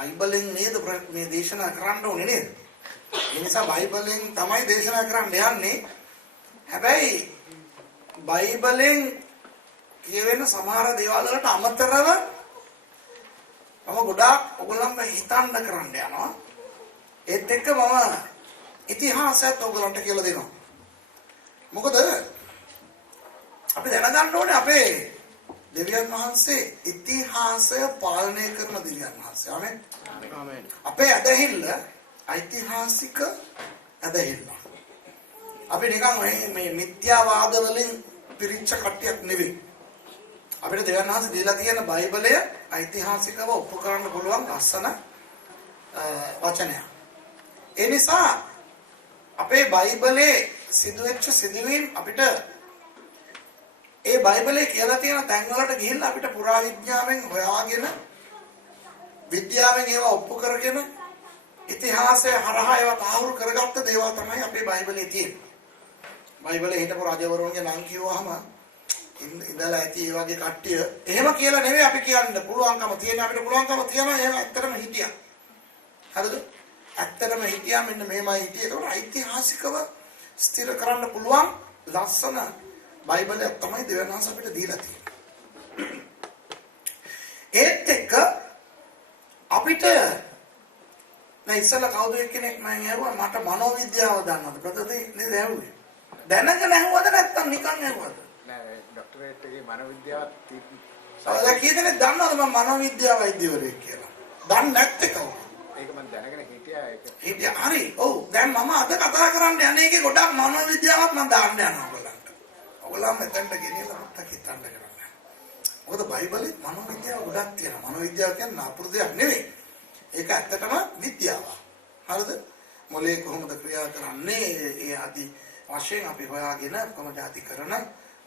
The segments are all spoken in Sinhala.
බයිබලෙන් නේද මේ දේශනා කරන්න ඕනේ නේද? ඒ නිසා බයිබලෙන් තමයි දේශනා කරන්න යන්නේ. හැබැයි බයිබලෙන් කියවෙන සමහර දේවල් වලට අමතරව මම ගොඩාක් ඔයගොල්ලන්ට හිතන්න කරන්න යනවා. ඒත් එක්ක මම ඉතිහාසයත් ඔයගොල්ලන්ට කියලා දෙනවා. මොකද අපි දැනගන්න ඕනේ අපේ දෙවියන් වහන්සේ ඉතිහාසය පාලනය කරන දෙවියන් වහන්සේ. ආමෙන්. ආමෙන්. අපේ ඇදහිල්ල ඓතිහාසික ඇදහිල්ල. අපි නිකන් මේ මිත්‍යාවාද වලින් පිරිච්ච කට්ටියක් නෙවෙයි. අපිට දෙවියන් වහන්සේ දීලා තියෙන බයිබලය ඓතිහාසිකව ඔප්පු කරන්න පුළුවන් ලස්සන වචනයක්. ඒ නිසා අපේ බයිබලයේ සිදුවෙච්ච සිදුවීම් අපිට ඒ බයිබලයේ කියලා තියෙන තැන් වලට ගිහිල්ලා අපිට පුරාවිද්‍යාවෙන් හොයාගෙන විද්‍යාවෙන් ඒවා ඔප්පු කරගෙන ඉතිහාසය හරහා ඒවා තහවුරු කරගත්ත දේවල් තමයි අපේ බයිබලයේ තියෙන්නේ. බයිබලයේ හිටපු රජවරුන්ගේ නම් කිව්වහම ඉඳලා ඇති ඒ වගේ කට්ටිය එහෙම කියලා නෙවෙයි අපි කියන්න පුළුවන්කම තියෙන අපිට පුළුවන්කම තියෙනවා ඒව ඇත්තටම හිටියා. හරිද? ඇත්තටම හිටියා මෙන්න මේමයි හිටියේ. ඒක ඓතිහාසිකව ස්ථිර කරන්න පුළුවන් ලස්සන බයිබලයක් තමයි දෙවියන් වහන්සේ අපිට දීලා තියෙන්නේ. ඒත් එක්ක අපිට දැන් ඉස්සලා කවුද කෙනෙක් මම ඇහුවා මට මනෝවිද්‍යාව දන්නවද? ප්‍රතිදී නේද ඇහුවේ. දැනගෙන ඇහුවද නැත්නම් නිකන් ඇහුවද? නෑ ડોක්ටරේට් එකේ මනෝවිද්‍යාව සමහර කීදෙනෙක් දන්නවද මම මනෝවිද්‍යාව වෛද්‍යවරයෙක් කියලා? දන්නේ නැත්තේ කවුද? ඒක මම දැනගෙන හිටියා ඒක. හිටියා හරි. ඔව් දැන් මම අද කතා කරන්න යන්නේ ඒකේ ගොඩක් මනෝවිද්‍යාවක් මම දාන්න යනවා ඔයගොල්ලන්ට. ඔයගොල්ලන් මෙතනට ගෙනියලා මට හිතන්න කරන්න. මොකද බයිබලෙත් මනෝවිද්‍යාව ගොඩක් තියෙනවා. මනෝවිද්‍යාව කියන්නේ අපුරු දෙයක් නෙවෙයි. ඒක ඇත්තටම විද්‍යාවක්. හරිද? මොලේ කොහොමද ක්‍රියා කරන්නේ? ඒ ආදී වශයෙන් අපි හොයාගෙන කොහොමද ආදී කරන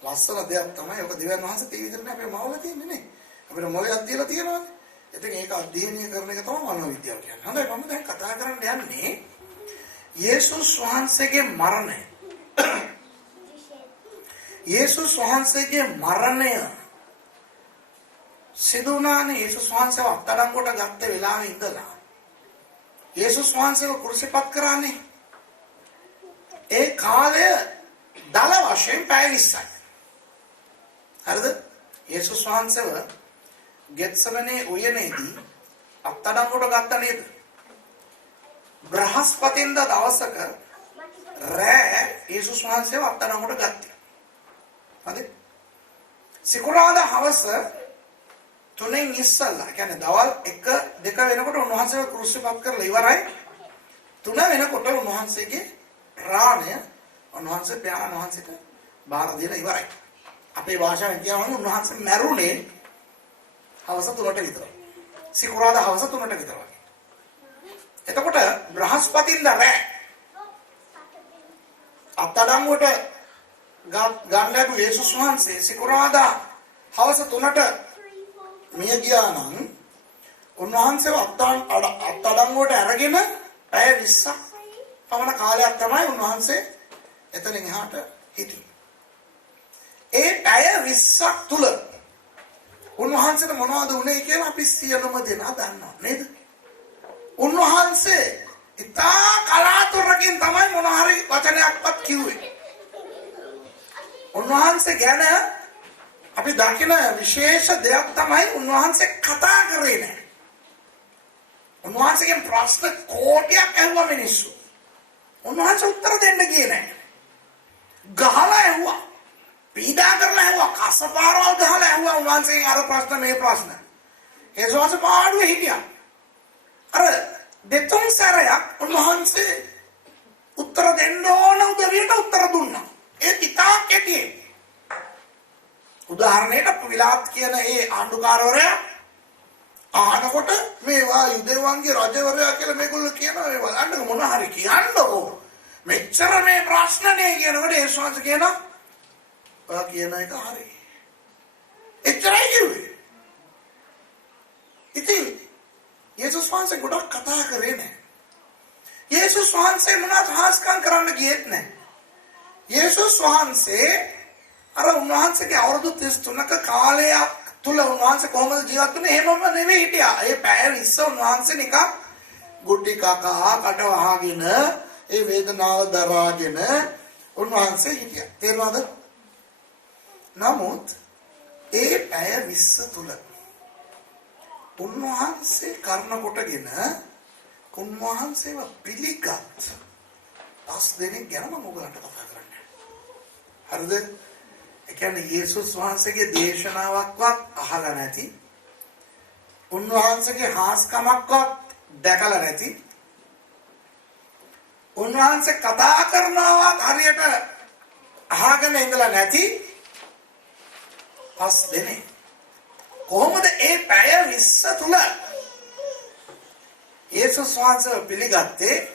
ලස්සන දෙයක් තමයි ඔක දෙවියන් වහන්සේ තේ විතරනේ අපේ මවල තියෙන්නේ නේ. අපිට මොලයක් දීලා තියෙනවානේ. ඉතින් ඒක අධ්‍යයනය කරන එක තමයි මනෝවිද්‍යාව කියන්නේ. හොඳයි මම දැන් කතා කරන්න යන්නේ යේසුස් වහන්සේගේ මරණය. යේසුස් වහන්සේගේ මරණය සිදු වුණානේ යේසුස් වහන්සේව අත්අඩංගුවට ගත්ත වෙලාවේ ඉඳලා. යේසුස් වහන්සේව කුරුසිපත් කරානේ. ඒ කාලය දල වශයෙන් පැය 20යි. හරිද? යේසුස් වහන්සේව ගෙත්සමනේ උයනේදී අත්අඩංගුවට ගත්ත නේද? බ්‍රහස්පතින්දා දවසක රෑ යේසුස් වහන්සේව අත්අඩංගුවට ගත්තා. හරි? සිකුරාදා හවස 3න් ඉස්සල්ලා කියන්නේ දවල් 1 2 වෙනකොට උන්වහන්සේව ක්‍රුසිපත් කරලා ඉවරයි. 3 වෙනකොට උන්වහන්සේගේ ප්‍රාණය උන්වහන්සේ පියාණන් වහන්සේට බාර දීලා ඉවරයි. අපේ භාෂාවෙන් කියනවා උන්වහන්සේ මැරුණේ හවස 3ට විතර. සිකුරාදා හවස 3ට විතර වගේ. එතකොට බ්‍රහස්පතින්දා රෑ අත්අඩංගුවට ගන්න ලැබු යේසුස් වහන්සේ සිකුරාදා හවස 3ට මිය ගියා නම් උන්වහන්සේව අත්අඩංගුවට අරගෙන පැය 20ක් පමණ කාලයක් තමයි උන්වහන්සේ එතනින් එහාට හිටියේ. ඒ පැය 20ක් තුල උන්වහන්සේට මොනවද වුනේ කියලා අපි සියලුම දෙනා දන්නවා නේද? උන්වහන්සේ ඉතා කලාතුරකින් තමයි මොන හරි වචනයක්වත් කිව්වේ. උන්වහන්සේ ගැන අපි දකින විශේෂ දෙයක් තමයි උන්වහන්සේ කතා කරේ නැහැ. උන්වහන්සේගෙන් ප්‍රශ්න කෝටියක් ඇහුවා මිනිස්සු. උන්වහන්සේ උත්තර දෙන්න ගියේ නැහැ. ගහලා ඇහුවා. පීඩා කරලා ඇහුවා. කසපාරවල් ගහලා ඇහුවා උන්වහන්සේගෙන් අර ප්‍රශ්න මේ ප්‍රශ්න. ඒ සෝස පාඩුවේ හිටියා. අර දෙතුන් සැරයක් උන්වහන්සේ උත්තර දෙන්න ඕන උදවියට උත්තර දුන්නා. ඒ ඉතා කෙටියෙන්. උදාහරණයකට විලාත් කියන ඒ ආණ්ඩුකාරවරයා අහනකොට මේවා යුදෙවන්ගේ රජවරයා කියලා මේගොල්ලෝ කියනවා ඒ බලන්න මොන හරි කියන්නකෝ මෙච්චර මේ ප්‍රශ්නනේ කියනකොට ඒ ශාස්ත්‍ර කියනවා ඔයා කියන එක හරි එච්චරයි කිව්වේ. ඉතින් යේසුස් වහන්සේ ගොඩක් කතා කරේ නැහැ. යේසුස් වහන්සේ මොනවත් හාස්කම් කරන්න ගියෙත් නැහැ. යේසුස් වහන්සේ අර උන්වහන්සේගේ අවුරුදු 33ක කාලයක් තුල උන්වහන්සේ කොහොමද ජීවත් වුනේ? එහෙමම නෙවෙයි හිටියා. ඒ පැය 20 උන්වහන්සේ නිකන් ගුටි කකා කට වහගෙන ඒ වේදනාව දරාගෙන උන්වහන්සේ හිටියා. තේරුණාද? නමුත් ඒ පැය 20 තුල උන්වහන්සේ කර්ම කොටගෙන උන්වහන්සේව පිළිගත් පස් දෙනෙක් ගැන මම ඔයගලන්ට කතා කරන්නේ. හරිද? ඒ කියන්නේ යේසුස් වහන්සේගේ දේශනාවක්වත් අහලා නැති, උන්වහන්සේගේ හාස්කමක්වත් දැකලා නැති, උන්වහන්සේ කතා කරනවත් හරියට අහගෙන ඉඳලා නැති පස් දෙනෙක් කොහොමද ඒ පැය 20 තුල යේසුස් වහන්සේ පිළිගත්තේ?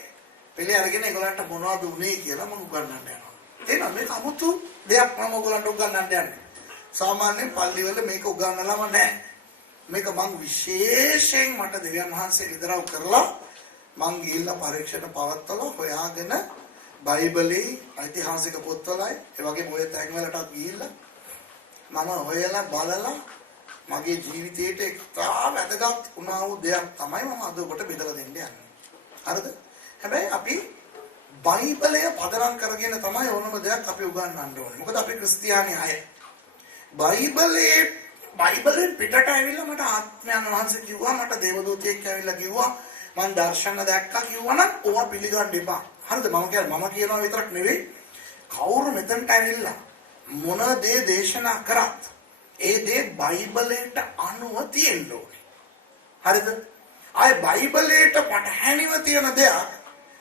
පිළි අරගෙන ඒගොල්ලන්ට මොනවද උනේ කියලා මම උගන්වන්න යනවා. එහෙනම් මේක 아무තු දෙයක් මම ඔයගොල්ලන්ට උගන්වන්න යන්නේ. සාමාන්‍යයෙන් පල්ලිවල මේක උගන්වලාම නැහැ. මේක මම විශේෂයෙන් මට දෙවියන් වහන්සේ ඉදරව් කරලා මං ගිහිල්ලා පරීක්ෂණ පවත්වලා හොයාගෙන බයිබලේ ඓතිහාසික පොත්වලයි ඒ වගේම ඔය තැන්වලටත් ගිහිල්ලා මම හොයලා බලලා මගේ ජීවිතේට එක්තරා වැදගත් වුණා වූ දෙයක් තමයි මම අද ඔබට බෙදලා දෙන්න යන්නේ. හරිද? හැබැයි අපි බයිබලය පදනම් කරගෙන තමයි ඕනම දෙයක් අපි උගන්වන්න ඕනේ. මොකද අපි ක්‍රිස්තියානි අය. බයිබලෙන් පිටට ඇවිල්ලා මට ආත්මයන් වහන්සේ කිව්වා, මට දේවදූතයෙක් ඇවිල්ලා කිව්වා, මම දර්ශන දැක්කා කිව්වනම් ඕවා පිළිගන්න එපා. හරිද? මම කියනවා විතරක් නෙවෙයි, කවුරු මෙතනට ඇවිල්ලා මොන දේ දේශනා කරත් ඒ දේ බයිබලයට අනුව තියෙන්න ඕනේ. හරිද? ආයේ බයිබලයට පටහැනිව තියෙන දෙයක්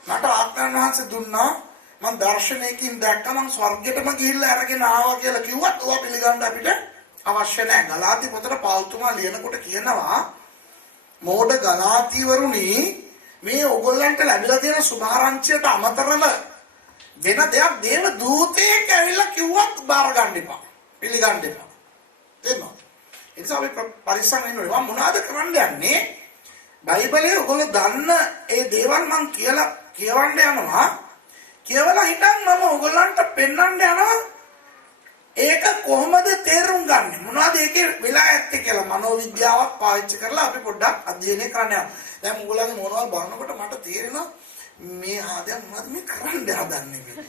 මට ආත්මයන් වහන්සේ දුන්නා, මම දර්ශනයකින් දැක්කා, මම ස්වර්ගයටම ගිහිල්ලා අරගෙන ආවා කියලා කිව්වත් ඕවා පිළිගන්න අපිට අවශ්‍ය නැහැ. ගලාති පොතේ පෞල්තුමා ලියනකොට කියනවා, මෝඩ ගලාතිවරුනි, මේ ඕගොල්ලන්ට ලැබිලා තියෙන සුභාරංචියට අමතරව වෙන දෙයක් දේව දූතයෙක් ඇවිල්ලා කිව්වත් බාර ගන්න එපා. පිළිගන්න එපා. තේරුණා? ඒ නිසා අපි පරිස්සම් වෙන්න ඕනේ. මම මොනවද කරන්න යන්නේ? බයිබලයේ ඔයගොල්ලෝ දන්න ඒ දේවල් මම කියලා කියවන්න යනවා. කියවලා හිටන් මම ඔයගොල්ලන්ට පෙන්වන්න යනවා. ඒක කොහොමද තේරුම් ගන්නෙ? මොනවද ඒකේ වෙලා ඇත්තේ කියලා මනෝවිද්‍යාවක් පාවිච්චි කරලා අපි පොඩ්ඩක් අධ්‍යයනය කරන්න යනවා. දැන් ඔයගොල්ලන්ගේ මොනවද බලනකොට මට තේරෙනවා මේ ආදයන් මොනවද මේ කරන්න හදන්නේ මේ.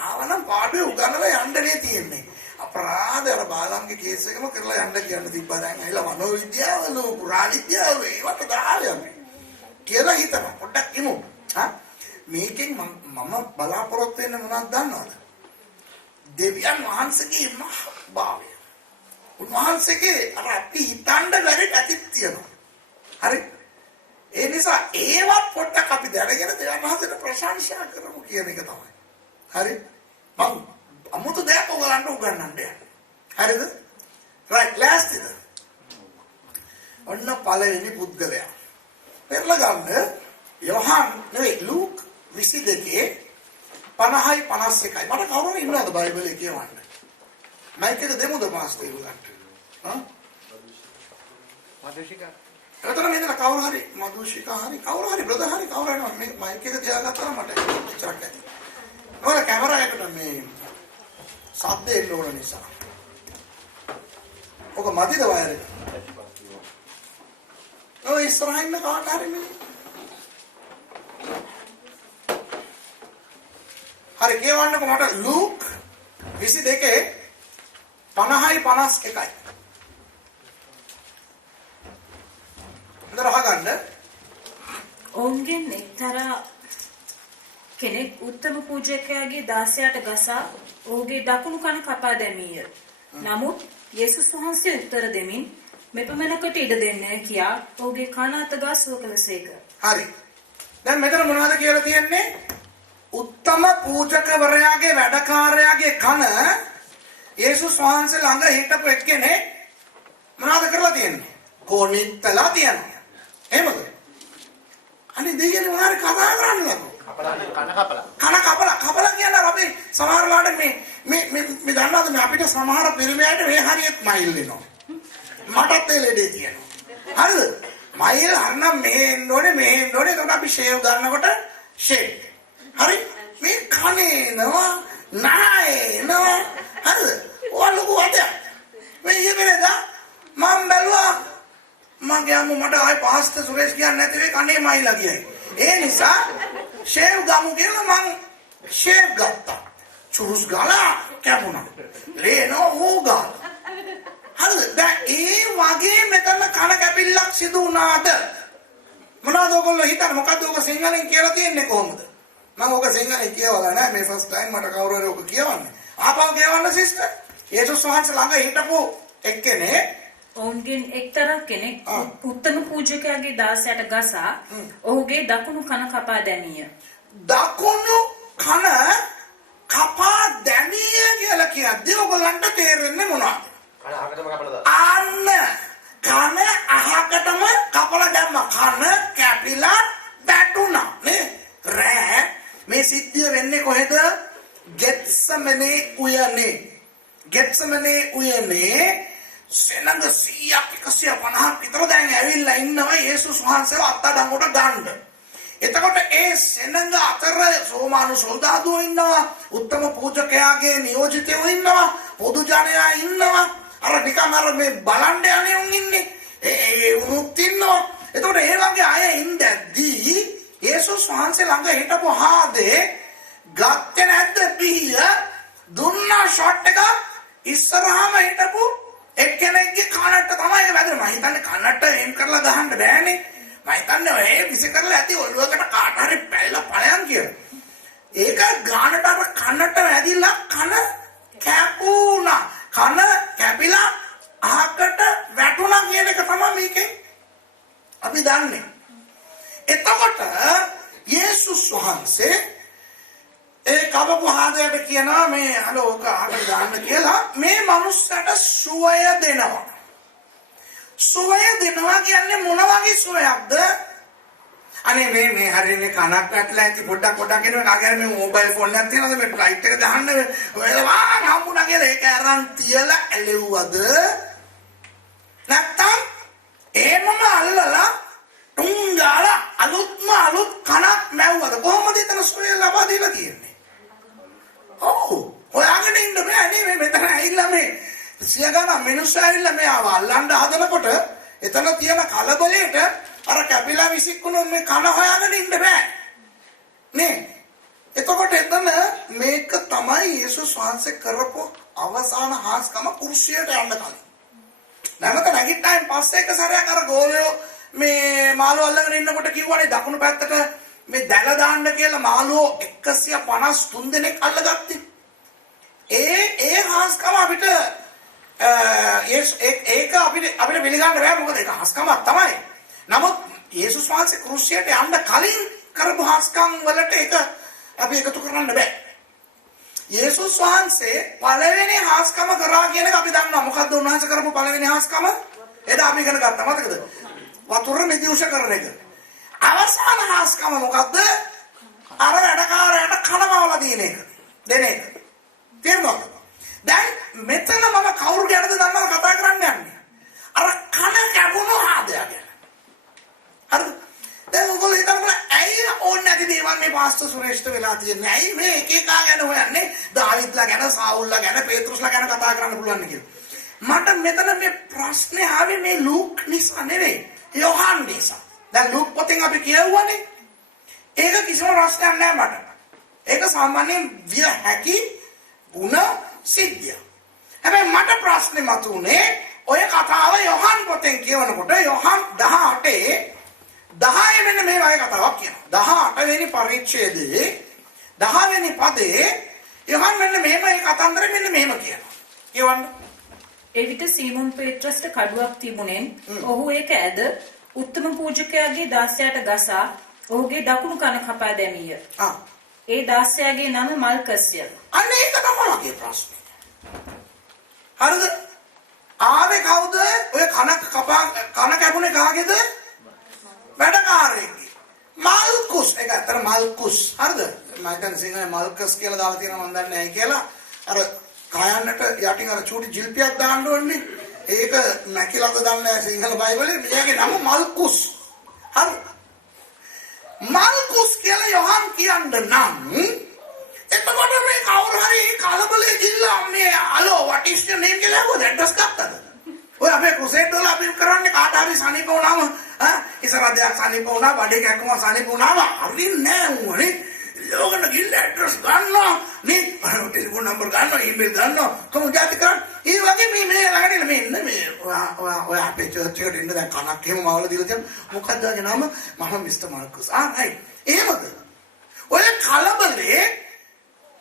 ආවනම් පාඩුවේ උගන්වලා යන්නනේ තියෙන්නේ. අපරාධ අර බාලම්ගේ කේස් එකම කරලා යන්න කියන්න තිබ්බා. දැන් ඇවිල්ලා මනෝවිද්‍යාව, පුරාණ විද්‍යාව ඒවට දාලා අපි කියලා හිතනවා. පොඩ්ඩක් ඉමු. මේකෙන් මම බලාපොරොත්තු වෙන්නේ මොනවද දන්නවද? දෙවියන් වහන්සේගේ මහත්භාවය. උන්වහන්සේගේ අර අපි හිතන්න බැරි පැතිත් තියෙනවා. හරි? ඒ නිසා ඒවත් පොඩ්ඩක් අපි දැනගෙන දෙවියන් වහන්සේට ප්‍රශංසා කරමු කියන එක තමයි. හරි? මම අමුතු දෙයක් ඔයගලන්ට උගන්වන්න යන්නේ. හරිද? රයිට්, ලෑස්තිද? ඔන්න පළවෙනි පුද්ගලයා. පෙරලා ගන්න යෝහන් නෙවෙයි ලූක් 22 50යි 51යි. මට කවුරු ඉන්නවද බයිබලයේ කියවන්න? මයික් එක දෙමුද පාස්ටර් ඉලුගන්ට? මදුෂිකා. එතන මෙතන කවුරු හරි මදුෂිකා හරි කවුරු හරි බ්‍රදර් හරි කවුරු හරි මේ මයික් එක තියාගත්තා මට එච්චරක් ඇති. ඔය කැමරා එකට මේ සද්ද එන්න ඕන නිසා. ඔක මදිද වයර් එක? ඔය ඉස්සරහින් කාට හරි මේ. හරි කියවන්නකො මට ලූක් 22 50යි 51යි. දරහගන්න. ඔවුන්ගෙන් එක්තරා කෙනෙක් උත්තම පූජකයාගේ දාසයාට ගසා ඔහුගේ දකුණු කන කපා දැමීය. නමුත් යේසුස් වහන්සේ උත්තර දෙමින් මෙපමණකට ඉඩ දෙන්නේ කියා ඔහුගේ කන අත ගා සුව කළසේක. හරි. දැන් මෙතන මොනවද කියලා තියෙන්නේ? උත්තම පූජකවරයාගේ වැඩකාරයාගේ කන යේසුස් වහන්සේ ළඟ හිටපු එක්කෙනෙක් මොනවද කරලා තියෙන්නේ? කොනිටලා තියෙනවා. එහෙමද? අනේ දෙයනේ මොනාරි කතා කරන්නලකෝ. කන කපලා කියන්නේ අපි සමහර ලාට මේ දන්නවද මේ අපිට සමහර පිරිමියට මේ හරියට මයිල් වෙනවා. මටත් ඒ ලෙඩේ තියෙනවා. හරිද? මයිල් හරනම් මේ එන්න ඕනේ එතකොට අපි ෂේව් ගන්නකොට ෂේව්. හරි? මේ කනේනවා නායනවා. හරිද? ඔය ලොකු වදයක්. මේ ඉතින් මම බැලුවා මගේ අම්මු මට ආයි පාස්ත සුරේෂ් කියන්නේ නැති වෙයි කණේ මයිලා කියයි. ඒ නිසා ෂේව් ගමු කියලා මං ෂේව් ගත්තා. චුරුස් ගාලා කැපුණා. ලේනෝ හෝ ගාලා. හරිද? දැන් ඒ වගේ මෙතන කන කැපිල්ලක් සිදු වුණාද? මොනවද ඔයගොල්ලෝ හිතන්නේ මොකද්ද ඔක සිංහලෙන් කියලා තියෙන්නේ කොහොමද? මම ඔක සිංහලෙන් කියවලා නැහැ මේ ෆස්ට් ටයිම් මට කවුරු හරි ඔක කියවන්නේ. ආපහු කියවන්න සිස්ටර්. යේසුස් වහන්සේ ළඟ හිටපු එක්කෙනේ ඔවුන්ගෙන් එක්තරා කෙනෙක් උත්තම පූජකයාගේ දාසයට ගසා ඔහුගේ දකුණු කන කපා දැමීය. දකුණු කන කපා දැමීය කියලා කියද්දී ඔයගොල්ලන්ට තේරෙන්නේ මොනවද? කන අහකටම කපලා දාන්න. අන්න කන අහකටම කපලා දැම්ම. කන කැපිලා වැටුණා නේ. රෑ මේ සිද්ධිය වෙන්නේ කොහෙද? ගෙත්සමනේ උයනේ. ගෙත්සමනේ උයනේ සෙනඟ 100ක් 150ක් විතර දැන් ඇවිල්ලා ඉන්නවා යේසුස් වහන්සේව අත්අඩංගුවට ගන්න. එතකොට ඒ සෙනඟ අතර රෝමානු සොල්දාදුවෝ ඉන්නවා, උත්තම පූජකයාගේ නියෝජිතයෝ ඉන්නවා, පොදු ජනයා ඉන්නවා, අර නිකන් අර මේ බලන්න යන්නේ උන් ඉන්නේ. ඒ උනුත් ඉන්නවා. එතකොට ඒ වගේ අය ඉඳද්දී යේසුස් වහන්සේ ළඟ හිටපු හාදේ ගත්තේ නැද්ද පිහිය? දුන්නා ෂොට් එක ඉස්සරහම හිටපු එක්කෙනෙක්ගේ කනට තමයි වැදුනේ. මම හිතන්නේ කනට එම් කරලා ගහන්න බෑනේ. මම හිතන්නේ ඔය විසි කරලා ඇති ඔළුවකට කාට හරි පැල්ල ඵලයන් කියලා. ඒක ගානට අර කනට වැදිලා කන කැපුණා. කන කැපිලා අහකට වැටුණා කියන එක තමයි මේකේ අපි දන්නේ. එතකොට යේසුස් වහන්සේ ඒ කවපු හාදයට කියනවා මේ හලෝ ඔක අහකට දාන්න කියලා. මේ මනුස්සයට සුවය දෙනවා. සුවය දෙනවා කියන්නේ මොන වගේ සුවයක්ද? අනේ මේ හරියනේ කනක් වැටලා ඇති පොඩ්ඩක් එනවා. කාගේ මේ මොබයිල් ෆෝන් එකක් තියෙනවද මේ ෆ්ලයිට් එක දාන්න ඔයලා හම්බුණා කියලා ඒක අරන් තියලා ඇලෙව්වද? නැත්තම් ඒමම අල්ලලා තුංගාලා අලුත් කනක් මැව්වද? කොහොමද එතන සුවය ලබා දීලා තියෙන්නේ? ඔව් හොයාගෙන ඉන්න බෑ නේ. මේ මෙතන ඇවිල්ලා මේ සියගණ මිනිස්සු ඇවිල්ලා මේ අල්ලන්න හදනකොට එතන තියෙන කලබලයට අර කැපිලා විසිකුණු මේ කන හොයාගෙන ඉන්න බෑ නේ. එතකොට එතන මේක තමයි යේසුස් වහන්සේ කරපු අවසාන හාස්කම කුර්සියට යන්න කලින්. නැවත නැගිට්ටායින් පස්සේ එක සැරයක් අර ගෝලයෝ මේ මාළු අල්ලගෙන ඉන්නකොට කිව්වනේ දකුණු පැත්තට මේ දැල දාන්න කියලා මාළුවෝ 153 දෙනෙක් අල්ලගත්තේ. ඒ හාස්කම අපිට ඒක අපිට පිළිගන්න බෑ. මොකද ඒක හාස්කමක් තමයි. නමුත් යේසුස් වහන්සේ ක්‍රුසියට යන්න කලින් කරපු හාස්කම් වලට ඒක අපි එකතු කරන්න බෑ. යේසුස් වහන්සේ පළවෙනි හාස්කම කරා කියන එක අපි දන්නවා. මොකද්ද උන්වහන්සේ කරපු පළවෙනි හාස්කම? එදා අපි ඉගෙන ගත්තා. මතකද? වතුර නිදිඋෂ කරන එක. අවසාන හාස්කම මොකද්ද? අර වැඩකාරයාට කනවවලා දෙන එක. දෙන එක. තේරුණාද? දැන් මෙතන මම කවුරු ගැනද දන්නවද කතා කරන්න යන්නේ? අර කන කැපුණු හාදයා ගැන. හරිද? දැන් ඔයගොල්ලෝ හිතන්න ඇයි ඕනේ නැති දේවල් මේ පාස්ටර් සුරේෂ්ට වෙලා තියෙන්නේ? ඇයි මේ එක එක ගැන හොයන්නේ? දාවිත්ලා ගැන, සාවුල්ලා ගැන, පේත්‍රුස්ලා ගැන කතා කරන්න පුළුවන් කියලා. මට මෙතන මේ ප්‍රශ්නේ ආවේ මේ ලූක් නිසා නෙවෙයි. යොහන් නිසා. දැන් ලූක් පොතෙන් අපි කියවුවානේ. ඒක කිසිම ප්‍රශ්නයක් නෑ මට. ඒක සාමාන්‍යයෙන් විය හැකි ಗುಣ සිද්ධිය. හැබැයි මට ප්‍රශ්නේ මතුනේ ඔය කතාව යොහන් පොතෙන් කියවනකොට යොහන් 18 මෙන්න මේ වගේ කතාවක් කියනවා. 18 වෙනි පරිච්ඡේදයේ 10 වෙනි පදේ යොහන් මෙන්න මෙහෙම ඒ කතන්දරේ මෙන්න මෙහෙම කියනවා. කියවන්න. එවිට සීමොන් පේත්‍රස්ට කඩුවක් තිබුණෙන් ඔහු ඒක ඇද උත්තම පූජකයාගේ දාසයාට ගසා ඔහුගේ දකුණු කන කපා දැමීය. ඒ දාසයාගේ නම මල්කස්ය. අන්න ඒක තමයි මගේ ප්‍රශ්නේ. හරිද? ආවේ කවුද? ඔය කන කැපුණේ කාගේද? වැඩකාරයෙක්ගේ. මල්කුස්. ඒක අතර මල්කුස්. හරිද? මම හිතන්නේ සිංහලේ මල්කස් කියලා දාලා තියෙනවා මම දන්නේ නැහැ කියලා. අර කයන්නට යටින් අර චූටි ජිල්පියක් දාන්න ඕනේ. ඒක නැකිලද දන්නේ සිංහල බයිබලේ. මෙයාගේ නම මල්කුස්. හරි. මල්කුස් කියලා යොහන් කියන්න නම් එතකොට මේ කවුරු හරි කලබලේ ගිල්ලා මේ hello what is your name කියලා ඇහුවද ඇඩ්‍රස් ගත්තද? ඔය අපේ ක්‍රුසේඩ් වල අපි කරන්නේ කාට හරි සනීප වුණාම ඉස්සරහ දෙයක් සනීප වුණා බඩේ කැක්කම සනීප වුණාම හරින්නේ නැහැ උනේ. ලෝකන ගිල්ල ඇඩ්‍රස් ගන්නවා නේ ටෙලිෆෝන් නම්බර් ගන්නවා ඊමේල් ගන්නවා කොහොමද ජාති කරන්නේ. ඒ වගේ මේ ළඟදී මේ ඉන්න මේ ඔය අපේ චර්ච් එකට ඉන්න දැන් කනක් එහෙම මාවල දීලා තියෙන මොකක්ද ආගේ නම මම මිස්ටර් මාර්කස්. හරි. එහෙමද? ඔය කලබලේ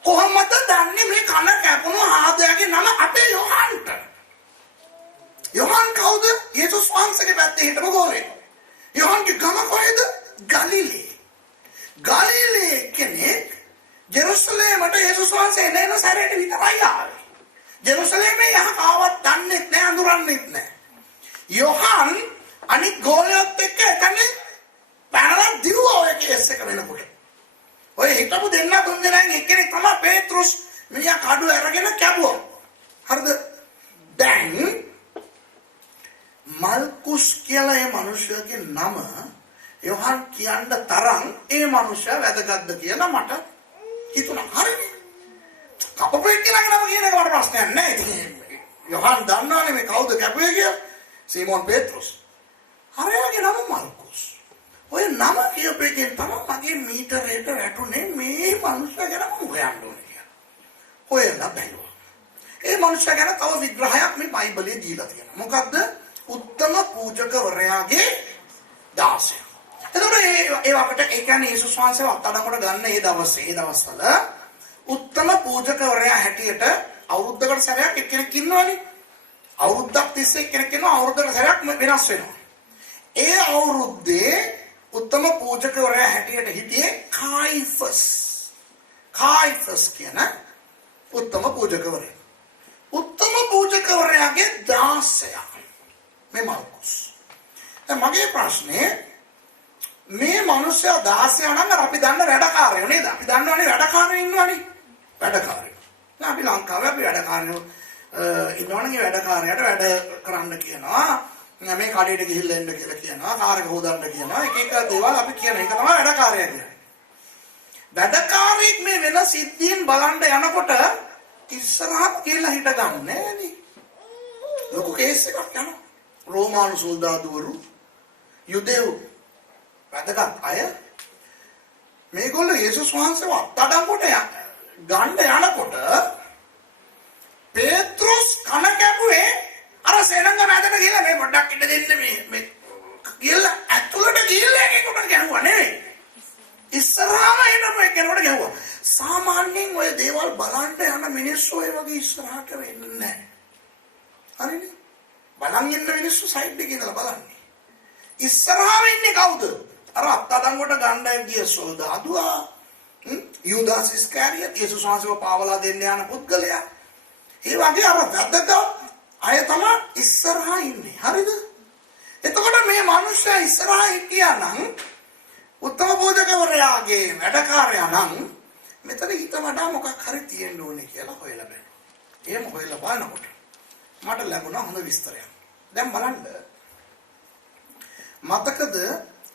කොහොමද දන්නේ මේ කන කැපුණු ආදයාගේ නම අපේ යොහන්ට? යොහන් කවුද? යේසුස් වහන්සේගේ පැත්තේ හිටපු ගෝලේ. යොහන්ගේ ගම කොහෙද? ගලිලේ. ගලිලේ කෙනෙක් ජෙරුසලේමට යේසුස් වහන්සේ එන සැරේට විතරයි ආවේ. ජෙරුසලේමේ යහ කාවත් දන්නේ නැහැ අඳුරන්නේ නැහැ. යොහන් අනිත් ගෝලයත් එක්ක එතන පැනලා දිරුවා ඔය කේස් එක වෙනකොට. ඔය හිටපු දෙන්න තුන් දෙනාගෙන් එක්කෙනෙක් තමයි පේත්‍රුස් මිනිහා කඩුව අරගෙන කැපුවා. හරිද? දැන් මල්කුස් කියලා ඒ මිනිහගේ නම යොහන් කියන්න තරම් ඒ මිනිහා වැදගත්ද කියලා මට හිතුණා. හරිනේ. කපපේ කියලාගෙන නම කියන එක මට ප්‍රශ්නයක් නෑ. යොහන් දන්නවනේ මේ කවුද කැපුවේ කියලා. සීමෝන් පේත්‍රුස්. හරියගේ නම මල්කුස්. ඔය නම කියපේකෙන් තමයි මගේ මීටරේට වැටුනේ මේ මිනිහා ගැන මම හොයන්න ඕනේ කියලා. හොයලා බැලුවා. ඒ මිනිහා ගැන තව විග්‍රහයක් මේ බයිබලයේ දීලා තියෙනවා. මොකද්ද? උත්තම පූජකවරයාගේ දාසය. එතකොට ඒ වකට ඒ කියන්නේ යේසුස් වහන්සේව අත්අඩංගුවට ගන්න ඒ දවස්වල උත්තම පූජකවරයා හැටියට අවුරුද්දකට සැරයක් එක්කෙනෙක් ඉන්නවනේ. අවුරුද්දක් තිස්සේ එක්කෙනෙක් ඉන්නවා අවුරුද්දකට සැරයක් වෙනස් වෙනවා. ඒ අවුරුද්දේ උත්තම පූජකවරයා හැටියට හිටියේ කායිෆස් කියන උත්තම පූජකවරයා. උත්තම පූජකවරයාගේ දාසයා මේ මල්කුස්. දැන් මගේ ප්‍රශ්නේ මේ මිනිස්සයා දාසයා නම් අපි දන්න වැඩකාරයෝ නේද? අපි දන්නවනේ වැඩකාරයෝ ඉන්නවනේ. වැඩකාරයෝ. දැන් අපි ලංකාවේ අපි වැඩකාරයෝ ඉන්නවනේ වැඩකාරයාට වැඩ කරන්න කියනවා. මේ කඩේට ගිහිල්ලා එන්න කියලා කියනවා. කාර් එක හොදන්න කියනවා. එක එක දේවල් අපි කියන එක තමයි වැඩකාරයා කියන්නේ. වැඩකාරයෙක් මේ වෙන සිද්ධීන් බලන්න යනකොට ඉස්සරහට කියලා හිට ගන්න නෑනේ. ලොකු කේස් එකක් යනවා. රෝමානු සොල්දාදුවරු යුදෙව් වැදගත් අය මේගොල්ලෝ යේසුස් වහන්සේව අත්අඩංගුවට ගන්න යනකොට පේත්‍රුස් කන කැපුවේ අර සෙනඟ මැදට ගිහලා මේ පොඩ්ඩක් ඉන්න දෙන්න මේ ගිහලා ඇතුළට ගිහලා එකෙකුට ගැහුවා නෙවෙයි ඉස්සරහම එනම එකෙකුට ගැහුවා. සාමාන්‍යයෙන් ඔය දේවල් බලන්න යන මිනිස්සු ඒ වගේ ඉස්සරහට වෙන්නේ නැහැ. හරිනේ? බලන් ඉන්න මිනිස්සු සයිඩ් එකේ ඉඳලා බලන්නේ. ඉස්සරහම ඉන්නේ කවුද? අර අත්අඩංගුවට ගන්න ගිය සොල්දාදුවා. යුදාස් ඉස්කාරියට් යේසුස් වහන්සේව පාවලා දෙන්න යන පුද්ගලයා. ඒ වගේ අර වැදගත් අය තමයි ඉස්සරහා ඉන්නේ. හරිද? එතකොට මේ මිනිස්සයා ඉස්සරහා හිටියා නම් උත්තම පූජකවරයාගේ වැඩකාරයා නම් මෙතන ඊට වඩා මොකක් හරි තියෙන්න ඕනේ කියලා හොයලා බලනවා. එහෙම හොයලා බලනකොට මට ලැබුණා හොඳ විස්තරයක්. දැන් බලන්න මතකද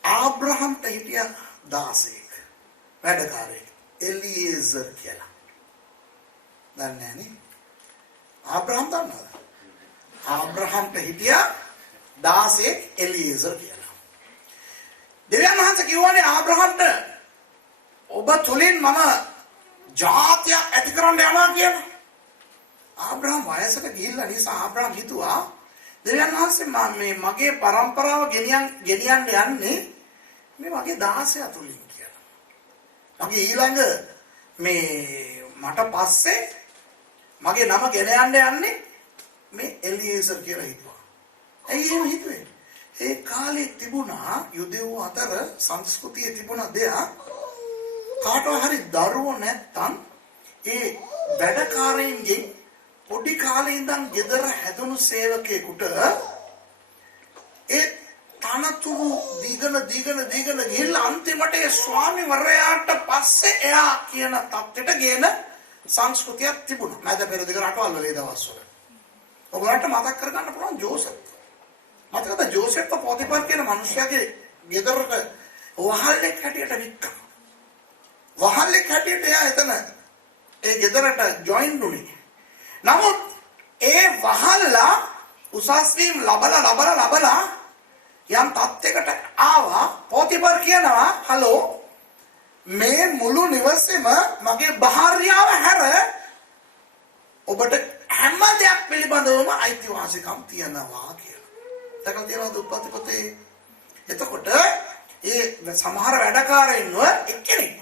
ආබ්‍රහම්ට හිටිය දාසෙක් වැඩකාරයෙක් එලියේසර් කියලා. දන්නේ නැනේ. ආබ්‍රහම් දන්නවද? ආබ්‍රහම්ට හිටිය දාසෙක් එලියේසර් කියලා. දෙවියන් වහන්සේ කිව්වනේ ආබ්‍රහම්ට ඔබ තුලින් මම ජාතියක් ඇති කරන්න යනවා කියලා. ආබ්‍රහම් වයසට ගිහිල්ලා නිසා ආබ්‍රහම් හිතුවා දෙවියන් වහන්සේ මේ මගේ પરම්පරාව ගෙනියන්න යන්නේ මේ වගේ දාසයා තුලින් කියලා. මගේ ඊළඟ මේ මට පස්සේ මගේ නම ගෙන යන්නේ මේ එලියේසර් කියලා හිතුවා. ඇයි එහෙම හිතුවේ? ඒ කාලේ තිබුණා යුදෙව් අතර සංස්කෘතියේ තිබුණ දෙයක් කාටවත් හරි දරුවෝ නැත්තම් ඒ වැඩකාරයින්ගෙන් පොඩි කාලේ ඉඳන් ගෙදර හැදුණු සේවකයෙකුට ඒ තනතුරු දීගෙන ගිහිල්ලා අන්තිමට ඒ ස්වාමිවරයාට පස්සේ එයා කියන තත්ත්වයට ගේන සංස්කෘතියක් තිබුණා. මැද පෙරදිග රටවල් වල ඒ දවස්වල. ඔයගොල්ලන්ට මතක් කරගන්න පුළුවන් ජෝසප්. මතකද ජෝසප් පොතිපර් කියන මිනිහයාගේ ගෙදරට වහල්ලෙක් හැටියට වික්කා. වහල්ලෙක් හැටියට එයා එතන ඒ ගෙදරට ජොයින් වුණේ. නමුත් ඒ වහල්ලා උසස් වීම ලබලා යම් තත්යකට ආවා. පොතිපර් කියනවා හලෝ මේ මුළු නිවසේම මගේ භාර්යාව හැර ඔබට හැම දෙයක් පිළිබඳවම අයිතිවාසිකම් තියනවා කියලා. දැකලා තියෙනවද උපත් පොතේ? එතකොට ඒ සමහර වැඩකාරයින්ව එක්කෙනෙක්.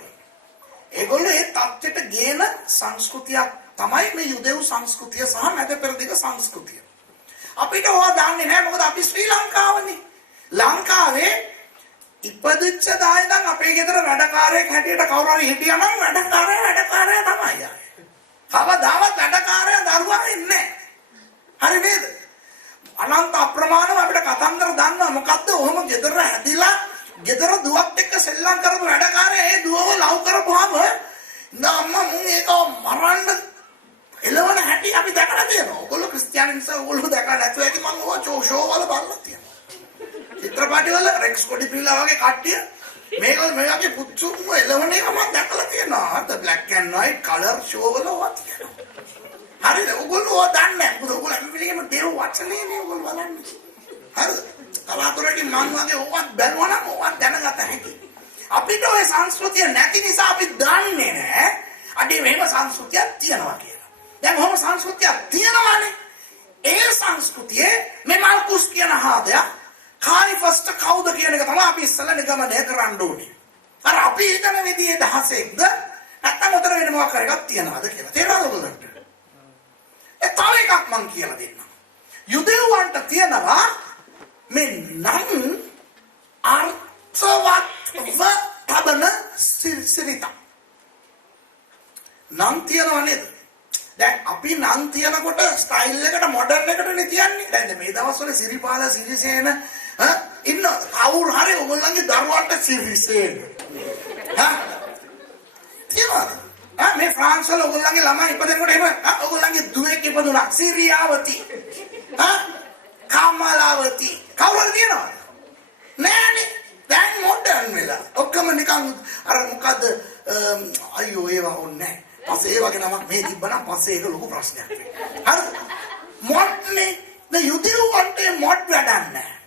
ඒගොල්ලෝ ඒ තත්ත්වයට ගේන සංස්කෘතියක් තමයි මේ යුදෙව් සංස්කෘතිය සහ මැද පෙරදිග සංස්කෘතිය. අපිට ඕවා දන්නේ නැහැ මොකද අපි ශ්‍රී ලංකාවනේ. ලංකාවේ ඉපදිච්ච දාය නම් අපේ ගෙදර වැඩකාරයෙක් හැටියට කවුරු හරි හිටියා නම් වැඩකාරයා තමයි. කවදාවත් වැඩකාරයා දරුවා ඉන්නේ නැහැ. හරි නේද? අනන්ත අප්‍රමාණව අපිට කතන්දර දන්නවා මොකද්ද? ඔහොම ගෙදර හැදිලා ගෙදර දුවත් එක්ක සෙල්ලම් කරපු වැඩකාරයා ඒ දුවව ලව් කරපුවාම නම්ම මුන් ඒක මරන්න එළවන හැටි අපි දැකලා තියෙනවා. ඔයගොල්ලෝ ක්‍රිස්තියානි නිසා ඔයගොල්ලෝ දැකලා නැතුව ඇති මම ඕවා ෂෝ වල බලලා තියෙනවා. චිත්‍රපටි වල රෙක්ස් කොඩිපිල්ලා වගේ කට්ටිය මේ වගේ පුච්චුම එළවන එක මම දැකලා තියෙනවා. අත black and white colour show වල ඔවා තියෙනවා. හරිද? ඔයගොල්ලෝ ඔවා දන්නේ නැහැ. මොකද ඔයගොල්ලෝ හැම වෙලේම දේව වචනේ නේ ඔයගොල්ලෝ බලන්නේ. හරිද? කලාතුරකින් මං වගේ ඕවත් බැලුවා නම් ඕවත් දැනගත හැකියි. අපිට ওই සංස්කෘතිය නැති නිසා අපි දන්නේ නැහැ. අඩේ මේව සංස්කෘතියක් තියනවා කියලා. දැන් මොහොම සංස්කෘතියක් තියනවානේ. ඒ සංස්කෘතියේ මේ මාල්කුස් කියන හාදයා කායිෆස්ට කවුද කියන එක තමයි අපි ඉස්සෙල්ලා නිගමනය කරන්න ඕනේ. අර අපි හිතන විදිහේ දහසෙක්ද නැත්නම් උතර වෙන මොකක් හරි එකක් තියනවාද කියලා. තේරෙනවද ඔයගොල්ලන්ට? ඒ තව එකක් මං කියලා දෙන්නම්. යුදෙව්වන්ට තියනවා මේ නම් අර්ථවත්ව තබන සිරිත. නම් තියනවා නේද? දැන් අපි නම් තියනකොට ස්ටයිල් එකට මොඩර්න් එකට නේ තියන්නේ. දැන් මේ දවස්වල සිරිපාල සිරිසේන ඉන්න කවුරු හරි ඔයගොල්ලන්ගේ දරුවන්ට සිරිසේන තියනවා. මේ ෆ්‍රාන්ස් වල ඔයගොල්ලන්ගේ ළමයි ඉපදෙනකොට එහෙම ඔයගොල්ලන්ගේ දුවෙක් ඉපදුණා සිරියාවති කමලාවති කවුරුද තියනවද? නෑනේ. දැන් මොඩර්න් වෙලා ඔක්කොම නිකන් අර මොකද්ද අයියෝ ඒවා ඕනේ නැහැ. පස්සේ ඒ වගේ නමක් මේ තිබ්බනම් පස්සේ ඒක ලොකු ප්‍රශ්නයක් වෙනවා. හරිද? මොඩ්නේ ද යුදෙව්වන්ට මොඩ් වැඩක් නැහැ.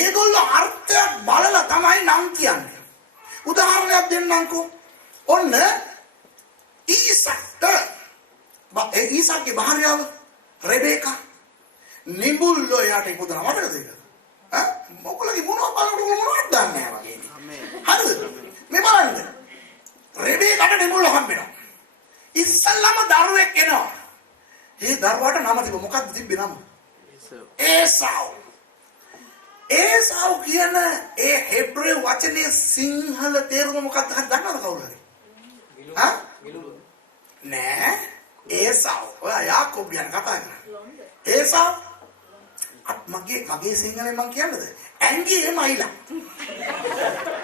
ඒගොල්ලෝ අර්ථයක් බලලා තමයි නම් කියන්නේ. උදාහරණයක් දෙන්නම්කෝ. ඔන්න ඊසක්ගේ භාර්යාව රෙබේකා නිඹුල්ලෝ යාට ඉපදුනා. මතකද ඒක? මොකලගේ මොනවද බලනකොට මොනවද දන්නේ නැහැ වගේ. හරිද? මේ බලන්න. රෙබේකාට නිඹුල්ලෝ හම්බෙනවා. ඉස්සල්ලාම දරුවෙක් එනවා. ඒ දරුවාට නම තිබ්බ මොකක්ද තිබ්බේ නම? ඒසාව්. ඒසාව් කියන ඒ හෙබ්‍රේව වචනේ සිංහල තේරුම මොකක්ද දන්නවද කවුරු හරි? නෑ. ඒසාව්. ඔයා යාකෝබ් ගැන කතා කරන්නේ. ඒසාව් මගේ සිංහලෙන් මං කියන්නද? ඇඟේ මයිලා.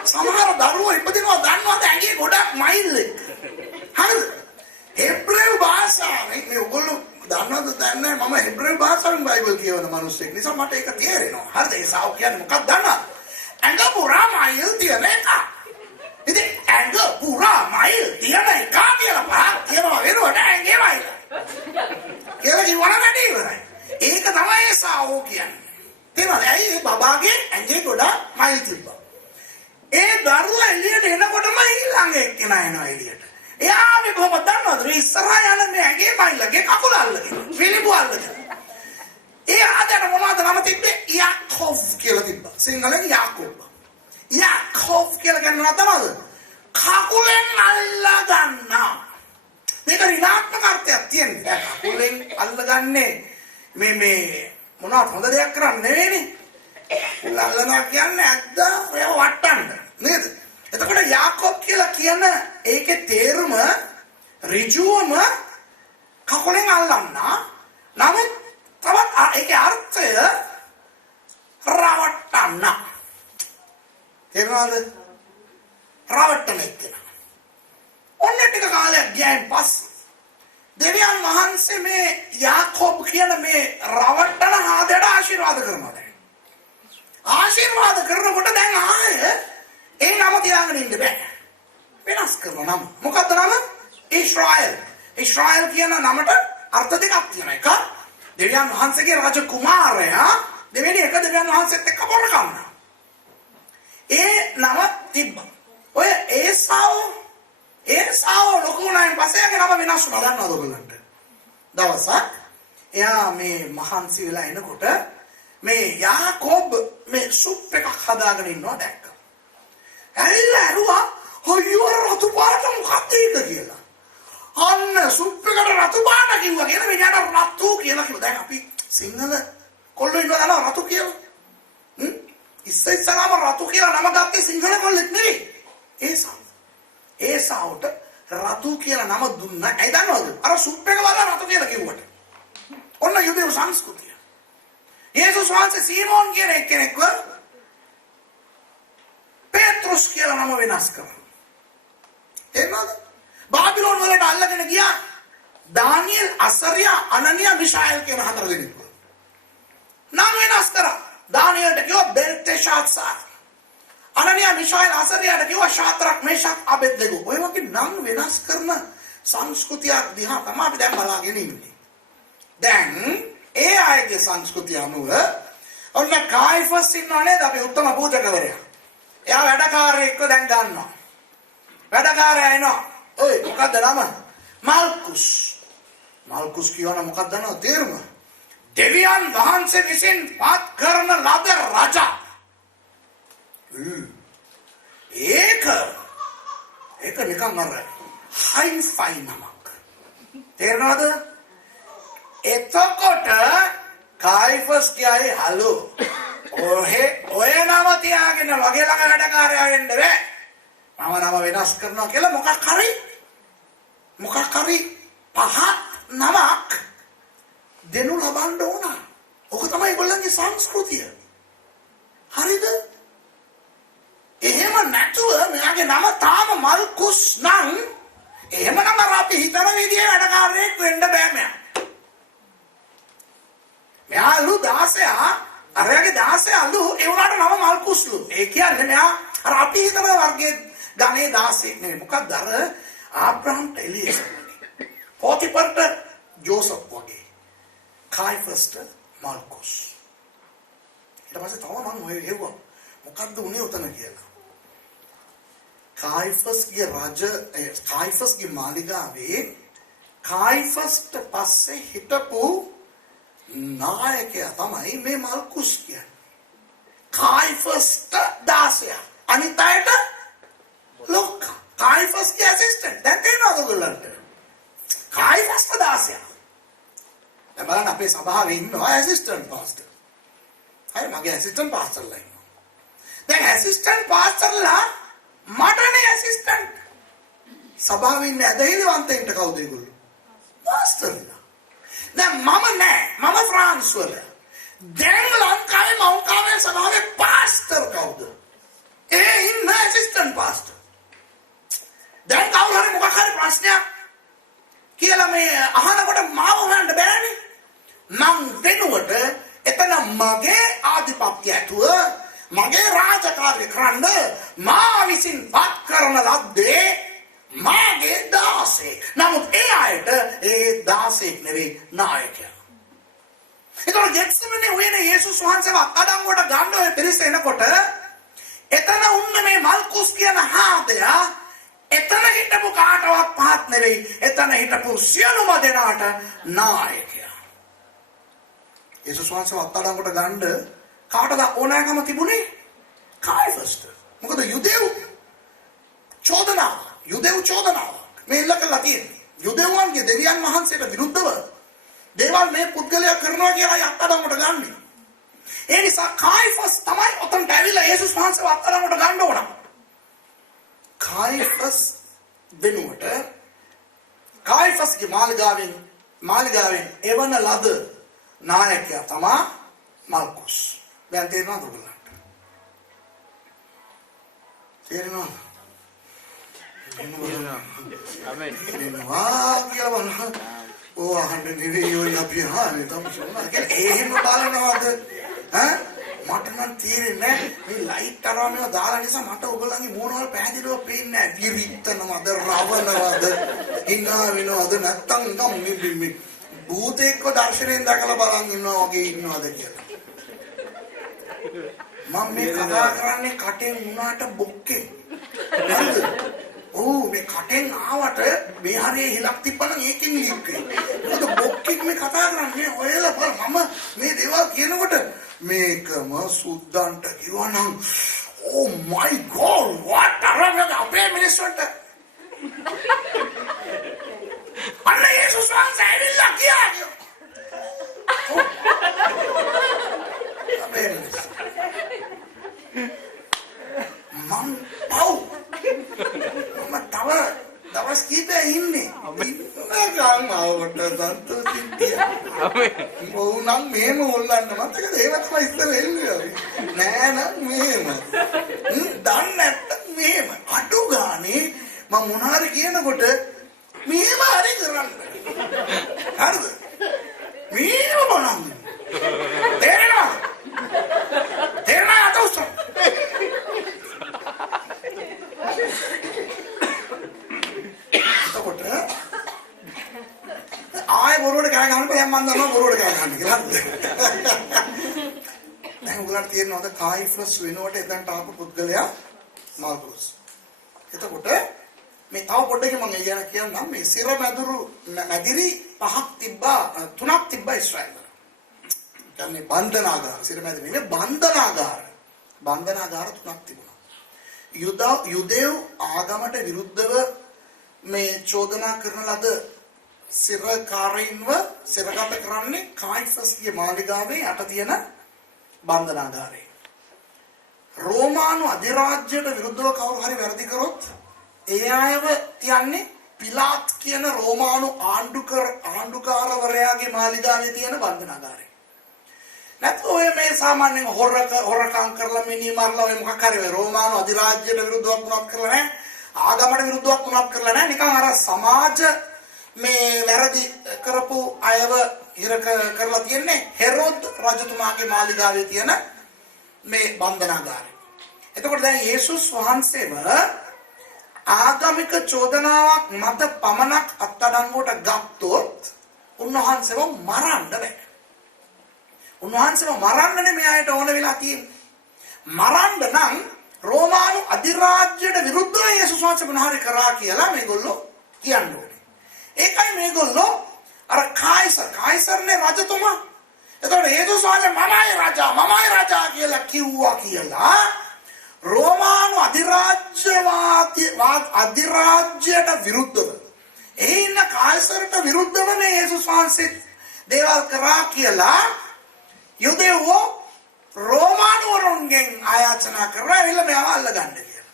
සමහර දරුවෝ ඉපදිනවා දන්නවද ඇඟේ ගොඩක් මයිල් එක. හරිද? හෙබ්‍රේව භාෂාවෙන් මේ ඔයගොල්ලෝ දන්නවද දන්නේ මම හෙබ්‍රේව භාෂාවෙන් බයිබල් කියවන මිනිස්සෙක් නිසා මට ඒක තේරෙනවා. හරිද? ඒ සාව කියන්නේ මොකක්ද දන්නවද? ඇඟ පුරා මයිල් තියෙන එක. ඉතින් ඇඟ පුරා මයිල් තියෙන එක කියලා පහක් කියනවා වෙනවට ඇඟේ මයිල්. කියලා කිව්වම වැඩි ඉවරයි. ඒක තමයි ඒ සාව කියන්නේ. තේරුණාද? ඇයි ඒ බබාගේ ඇඟේ ගොඩක් මයිල් තිබ්බා. ඒ දරුවා එළියට එනකොටම ඊළඟ එක්කෙනා එනවා එළියට. එයාගේ කොහොමද දන්නවද? මේ ඉස්සරහා යන මේ ඇඟේ මයිල්ලගේ කකුල අල්ලගෙන, පිළිඹු අල්ලගෙන. ඒ ආදර මොනවද නම තිබ්බේ? යාකෝබ් කියලා තිබ්බා. සිංහලෙන් යාකෝබ්. යාකෝබ් කියලා කියන්නේ මොනවද? කකුලෙන් අල්ලා ගන්නවා. මේක ඍණාත්මක අර්ථයක් තියෙනවා. කකුලෙන් අල්ලගන්නේ මේ මොනවද හොඳ දෙයක් කරන්නේ නෙවෙයිනේ. අල්ලනවා කියන්නේ ඇද්දා ඒව වට්ටන්න නේද? එතකොට යාකෝබ් කියලා කියන ඒකේ තේරුම ඍජුවම කකුලෙන් අල්ලන්න. නමුත් තවත් ඒකේ අර්ථය රවට්ටන්න. තේරුණාද? රවට්ටන එක. ඔන්න ටික කාලයක් ගියන් පස්සේ දෙවියන් වහන්සේ මේ යාකෝබ් කියන මේ රවට්ටන ආදයට ආශිර්වාද කරනවා. ආශිර්වාද කරනකොට දැන් ආයේ ඒ නම තියාගෙන ඉන්න බෑ. වෙනස් කරන නම. මොකක්ද නම? ඊශ්‍රායල්. ඊශ්‍රායල් කියන නමට අර්ථ දෙකක් තියෙනවා. එක දෙවියන් වහන්සේගේ රජ කුමාරයා දෙවෙනි එක දෙවියන් වහන්සේත් එක්ක බොර කන්නා. ඒ නම තිබ්බා. ඔය ඒසාව ලොකු වුණායින් පස්සේ එයාගේ නම වෙනස් වුණා. දන්නවද ඔයගොල්ලන්ට? දවසක් එයා මේ මහන්සි වෙලා එනකොට මේ යාකෝබ් මේ සුප් එකක් හදාගෙන ඉන්නවා දැක්කා. ඇවිල්ලා ඇහුවා අයියෝ රතු පාට මොකක්ද ඒක කියලා. අන්න සුප් එකට රතු පාට කිව්වා කියලා මෙයාට රතු කියලා කිව්වා. දැන් අපි සිංහල කොල්ලෝ ඉන්නවා දන්නවා රතු කියලා. ඉස්සෙල්ලාම රතු කියලා නම ගත්තේ සිංහල කොල්ලෙක් නෙවෙයි. ඒසාවට රතු කියලා නම දුන්නා. ඇයි දන්නවද? අර සුප් එක වල රතු කියලා කිව්වට. ඔන්න යුදෙව් සංස්කෘතිය. යේසුස් වහන්සේ සීමෝන් කියන එක්කෙනෙක්ව පේත්‍රුස් කියලා නම වෙනස් කරා. එන්නද? බාබිලෝන් වලට අල්ලගෙන ගියා දානියෙල්, අසරියා, අනනියා, මිෂායල් කියන 4 දෙනෙක්. නම් වෙනස් කරා. දානියෙල්ට කිව්වා බෙල්තෙෂාත්සාර්. අනනියා, මිෂායල්, අසරියාට කිව්වා ශාද්‍රක්, මේෂක්, අබෙද්නෙගෝ. ඔය වගේ නම් වෙනස් කරන සංස්කෘතියක් දිහා තමයි අපි දැන් බලාගෙන ඉන්නේ. දැන් ඒ අයගේ සංස්කෘතිය අනුව ඔන්න කායිෆස් ඉන්නව නේද අපි උත්තම පූජකවරයා. එයා වැඩකාරයෙක්ව දැන් ගන්නවා. වැඩකාරයා එනවා. ඔය මොකද්ද නම? මල්කුස්. මල්කුස් කියවන මොකක්ද දන්නවද තේරුම? දෙවියන් වහන්සේ විසින් පත් කරන ලද රජා. ඒක නිකන් අර හයිෆයි නමක්. තේරෙනවද? එතකොට කායිෆස් කියයි හලෝ ඔය නම තියාගෙන වගේ ළඟ වැඩකාරයා වෙන්න බෑ. මම නම වෙනස් කරනවා කියලා මොකක් හරි පහත් නමක් දෙනු ලබන්න ඕන. ඔක තමයි ඒගොල්ලන්ගේ සංස්කෘතිය. හරිද? එහෙම නැතුව මෙයාගේ නම තාම මල්කුස් නම් එහෙමනම් අපි හිතන විදිහේ වැඩකාරයෙක් වෙන්න බෑ මෙයා. මෙයාලු 16 අරයාගේ 16 අලු ඒ වුණාට නම මල්කුස්ලු. ඒ කියන්නේ මෙයා අර අපි හිතන වර්ගයේ ගණේ 16 නෙවෙයි. මොකක්ද අර ආබ්‍රහම්ට එලියස්. පොතිපර්ට ජෝසප් වගේ. කායිෆස්ට මල්කුස්. ඊට පස්සේ තව මම ඔය හෙව්වා. මොකද්ද උනේ උතන කියලා. කායිෆස්ගේ මාලිගාවේ කායිෆස්ට පස්සේ හිටපු නායකයා තමයි මේ මල්කුස් කියන්නේ. කායිෆස්ට 16. අනිත් අයට ලොක්කා. කායිෆස්ගේ ඇසිස්ටන්ට්. දැන් තේරෙනවද ඔයගොල්ලන්ට? කායිෆස්ට 16. දැන් බලන්න අපේ සභාවේ ඉන්නවා ඇසිස්ටන්ට් පාස්ටර්. හරි මගේ ඇසිස්ටන්ට් පාස්ටර්ලා ඉන්නවා. දැන් ඇසිස්ටන්ට් පාස්ටර්ලා මටනේ ඇසිස්ටන්ට්. සභාවේ ඉන්න ඇදහිලිවන්තයින්ට කවුද ඒගොල්ලෝ? පාස්ටර්ලා. දැන් මම නෑ. මම ෆ්‍රාන්ස් වල. දැන් ලංකාවේ මෞකාවේ සභාවේ පාස්ටර් කවුද? ඒ ඉන්න ඇසිස්ටන්ට් පාස්ටර්. දැන් කවුරු හරි මොකක් හරි ප්‍රශ්නයක් කියලා මේ අහනකොට මාව හොයන්න බෑනේ. මං වෙනුවට එතන මගේ ආධිපත්‍ය ඇතුව මගේ රාජකාරිය කරන්න මා විසින් පත් කරන ලද්දේ මාගේ 16. නමුත් ඒ අයට ඒ 16 නෙවෙයි නායකයා. ඒතකොට ගෙත්සෙමනේ උයනේ යේසුස් වහන්සේව අත්අඩංගුවට ගන්න ඔය පිරිස එනකොට එතන උන්න මේ මල්කුස් කියන හාදයා එතන හිටපු කාටවත් පහත් නෙවෙයි. එතන හිටපු සියලුම දෙනාට නායකයා. යේසුස් වහන්සේව අත්අඩංගුවට ගන්න කාටද ඕනෑකම තිබුණේ? කායිෆස්ට. මොකද යුදෙව් චෝදනාව මේ ඉල්ල කළා තියෙන්නේ. යුදෙව්වන්ගේ දෙවියන් වහන්සේට විරුද්ධව දේවල් මේ පුද්ගලයා කරනවා කියලා අත්අඩංගුවට ගන්න. ඒ නිසා කායිෆස් තමයි ඔතනට ඇවිල්ලා යේසුස් වහන්සේව අත්අඩංගුවට ගන්න ඕන. කායිෆස් වෙනුවට කායිෆස්ගේ මාලිගාවෙන් එවන ලද නායකයා තමයි මල්කුස්. දැන් තේරෙනවද ඔයගොල්ලන්ට? තේරෙනවද? එනවා කියලා බලන්න. ඕ අහන්න නෙවෙයි ඔය අපි අහන්නේ තමයි සෝනා. එහෙම බලනවද? ඈ මට නම් තේරෙන්නේ නැහැ. මේ ලයිට් අරවා මේවා දාලා නිසා මට ඔයගොල්ලන්ගේ මූණවල පැහැදිලිව පේන්නේ නැහැ. විරිත්තනවද, රවනවද, hina වෙනවද නැත්තම් මේ භූතෙක්ව දර්ශනයෙන් දැකලා බලන් ඉන්නවා වගේ ඉන්නවද කියලා. මම මේ කතා කරන්නේ කටෙන් වුණාට බොක්කෙන්. හරිද? ඔව් මේ කටෙන් ආවට මේ හරිය හිලක් තිබ්බනම් ඒකෙන් ලීක් වෙනවා. මොකද බොක්කෙක් මේ කතා කරන්නේ ඔයලා බල මම මේ දේවල් කියනකොට මේකම සුද්දන්ට කිව්වනම් oh my god what අරගෙන අපේ මිනිස්සුන්ට අන්න යේසුස් වහන්සේ ඇවිල්ලා කියාගේ අපේ මිනිස්සු මම තව දවස් කීපයක් ඉන්නේ ඉන්නකම් ආවට සන්තෝෂින් තියා ඕනම් මේම හොල්ලන්න මතකද ඒව තමයි ඉස්සර එන්නේ නෑ නම් මේම දන්නේ නැත්තම් මේම අඩු ගානේ මම මොනාරි කියනකොට මේම හරි කරන්න හරිද මේම බලන්න තේරෙනවා අතෝස්ස බොරුවට ගහ ගන්න බෑ මම දන්නවා බොරුවට ගහ ගන්න කියලා. දැන් උගලට තේරෙනවද කායිෆස් වෙනුවට එතනට ආපු පුද්ගලයා මාල්කුස්. එතකොට මේ තව පොඩ්ඩකින් මම කියන කියන්නම් මේ සිර මැදිරි පහක් තිබ්බා තුනක් තිබ්බා ඊශ්‍රායලවල. කියන්නේ බන්ධනාගාර සිර මැදිරි නෙමෙයි බන්ධනාගාර තුනක් තිබුණා. යුදෙව් ආගමට විරුද්ධව මේ චෝදනා කරන ලද සිරකාරයින්ව සිරගත කරන්නේ කායිෆස්ගේ මාලිගාවේ යට තියෙන බන්ධනාගාරේ. රෝමානු අධිරාජ්‍යයට විරුද්ධව කවුරු හරි වැරදි කරොත් ඒ අයව තියන්නේ පිලාත් කියන රෝමානු ආණ්ඩුකාරවරයාගේ මාලිගාවේ තියෙන බන්ධනාගාරේ. නැත්නම් ඔය මේ සාමාන්‍යයෙන් හොරකම් කරලා මිනි මරලා ඔය මොකක් හරි ඔය රෝමානු අධිරාජ්‍යයට විරුද්ධව වුණත් කරලා නැහැ. ආගමට විරුද්ධව වුණත් කරලා නැහැ. නිකන් අර සමාජ මේ වැරදි කරපු අයව හිර කරලා තියන්නේ හෙරොද් රජතුමාගේ මාලිගාවේ තියෙන මේ බන්ධනාගාරය. එතකොට දැන් යේසුස් වහන්සේව ආගමික චෝදනාවක් මත පමණක් අත්අඩංගුවට ගත්තොත් උන්වහන්සේව මරන්න බෑ. උන්වහන්සේව මරන්න නෙමෙයි අයට ඕන වෙලා තියෙන්නේ. මරන්න නම් රෝමානු අධිරාජ්‍යයට විරුද්ධව යේසුස් වහන්සේ මොනවාරි කරා කියලා මේගොල්ලෝ කියන්නේ. ඒකයි මේගොල්ලෝ අර කායිසර්නේ රජතුමා. එතකොට යේසුස් වහන්සේ මමයි රජා කියලා කිව්වා කියලා රෝමානු අධිරාජ්‍යයට විරුද්ධව එහි ඉන්න කායිසර්ට විරුද්ධව මේ යේසුස් වහන්සේ දේවල් කරා කියලා යුදෙව්වෝ රෝමානුවරුන්ගෙන් ආයාචනා කරලා එවිල මෙයාව අල්ලගන්න කියලා.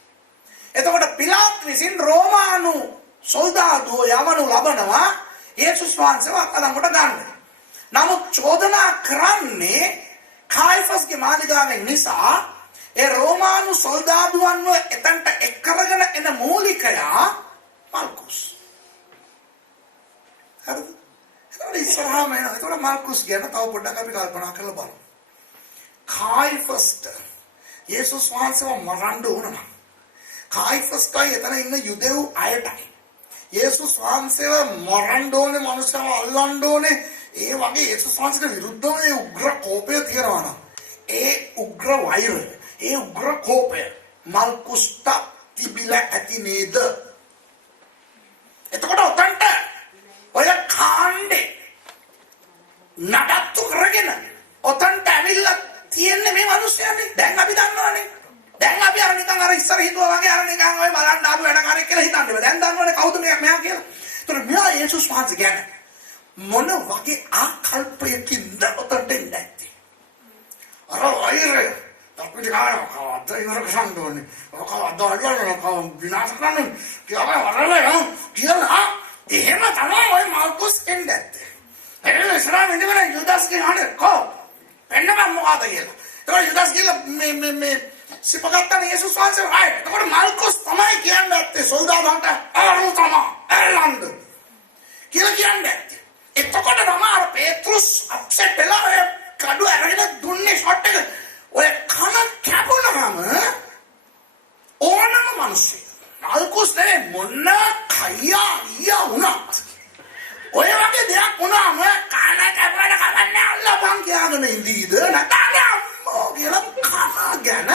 එතකොට පිලාත් විසින් රෝමානු සොල්දාදුවෝ යවනු ලබනවා යේසුස් වහන්සේව අත්අඩංගුවට ගන්න. නමුත් චෝදනා කරන්නේ කායිෆස්ගේ මාලිගාවෙන් නිසා ඒ රෝමානු සොල්දාදුවන්ව එතනට එක් කරගෙන එන මූලිකයා මාල්කුස්. හරිද? ඒතකොට ඉස්සරහාම එනවා. ඒතකොට මාල්කුස් ගැන තව පොඩ්ඩක් අපි කල්පනා කරලා බලමු. කායිෆස්ට යේසුස් වහන්සේව මරන්න ඕන නම් කායිෆස්ටයි එතන ඉන්න යුදෙව් අයටයි යේසුස් වහන්සේව මරන්න ඕනේ මනුස්සයව අල්ලන්න ඕනේ ඒ වගේ යේසුස් වහන්සේට විරුද්ධව ඒ උග්‍ර කෝපය තියනවා නම් ඒ උග්‍ර වෛරය ඒ උග්‍ර කෝපය මල්කුස්ට තිබිලා ඇති නේද? එතකොට උතන්ට ඔය කාණ්ඩේ නඩත්තු කරගෙන උතන්ට ඇවිල්ලා තියන්නේ මේ මිනිස්සුනේ. දැන් අපි දන්නවනේ. දැන් අපි අර නිකන් අර ඉස්සර හිතුවා වගේ අර නිකන් ඔය බලන්න ආපු වැඩකාරයෙක් කියලා හිතන්නේ. දැන් දන්නවනේ කවුද මෙයා කියලා. ඒතර මෙයා යේසුස් වහන්සේ ගැන මොන වගේ ආකල්පයකින්ද උතන්ට ඉන්නේ? අර වෛරය අපිට කවද්ද ඉවර කරන්නේ? කවද්ද අල්ලන්නේ? කවම් විනාශ කරන්නේ? කියලා වරලේ කියලා එහෙම තමයි ඔය මාල්කුස් එන්නේ. එළ ඉස්සරහ ඉඳගෙන යුදාස් කියන්නේ කො එන්නම මොකද කියලා. ඒක යුදාස් කියලා මේ සිපගත්තනේ යේසුස් වහන්සේ ආයි. ඒකට මාල්කුස් තමයි කියන්නේ ඇත්තේ සොල්දාදුන්ට අරන් තමයි එල්ලන්ද කියලා කියන්නේ. එතකොට තමයි අර පේත්‍රුස් අප්සෙට් වෙලා කඩුව අරගෙන දුන්නේ ෂොට් එක. ඔය කන කැපුණාම ඕනම මිනිස්සු මාල්කුස් නේ මොන කයියා වුණත් ඔය වගේ දෙයක් වුණාම කන කැපුවට කමන්නේ අල්ලපන් කියලාගෙන ඉඳීද නැත්නම් අම්මෝ කියලා කන ගැන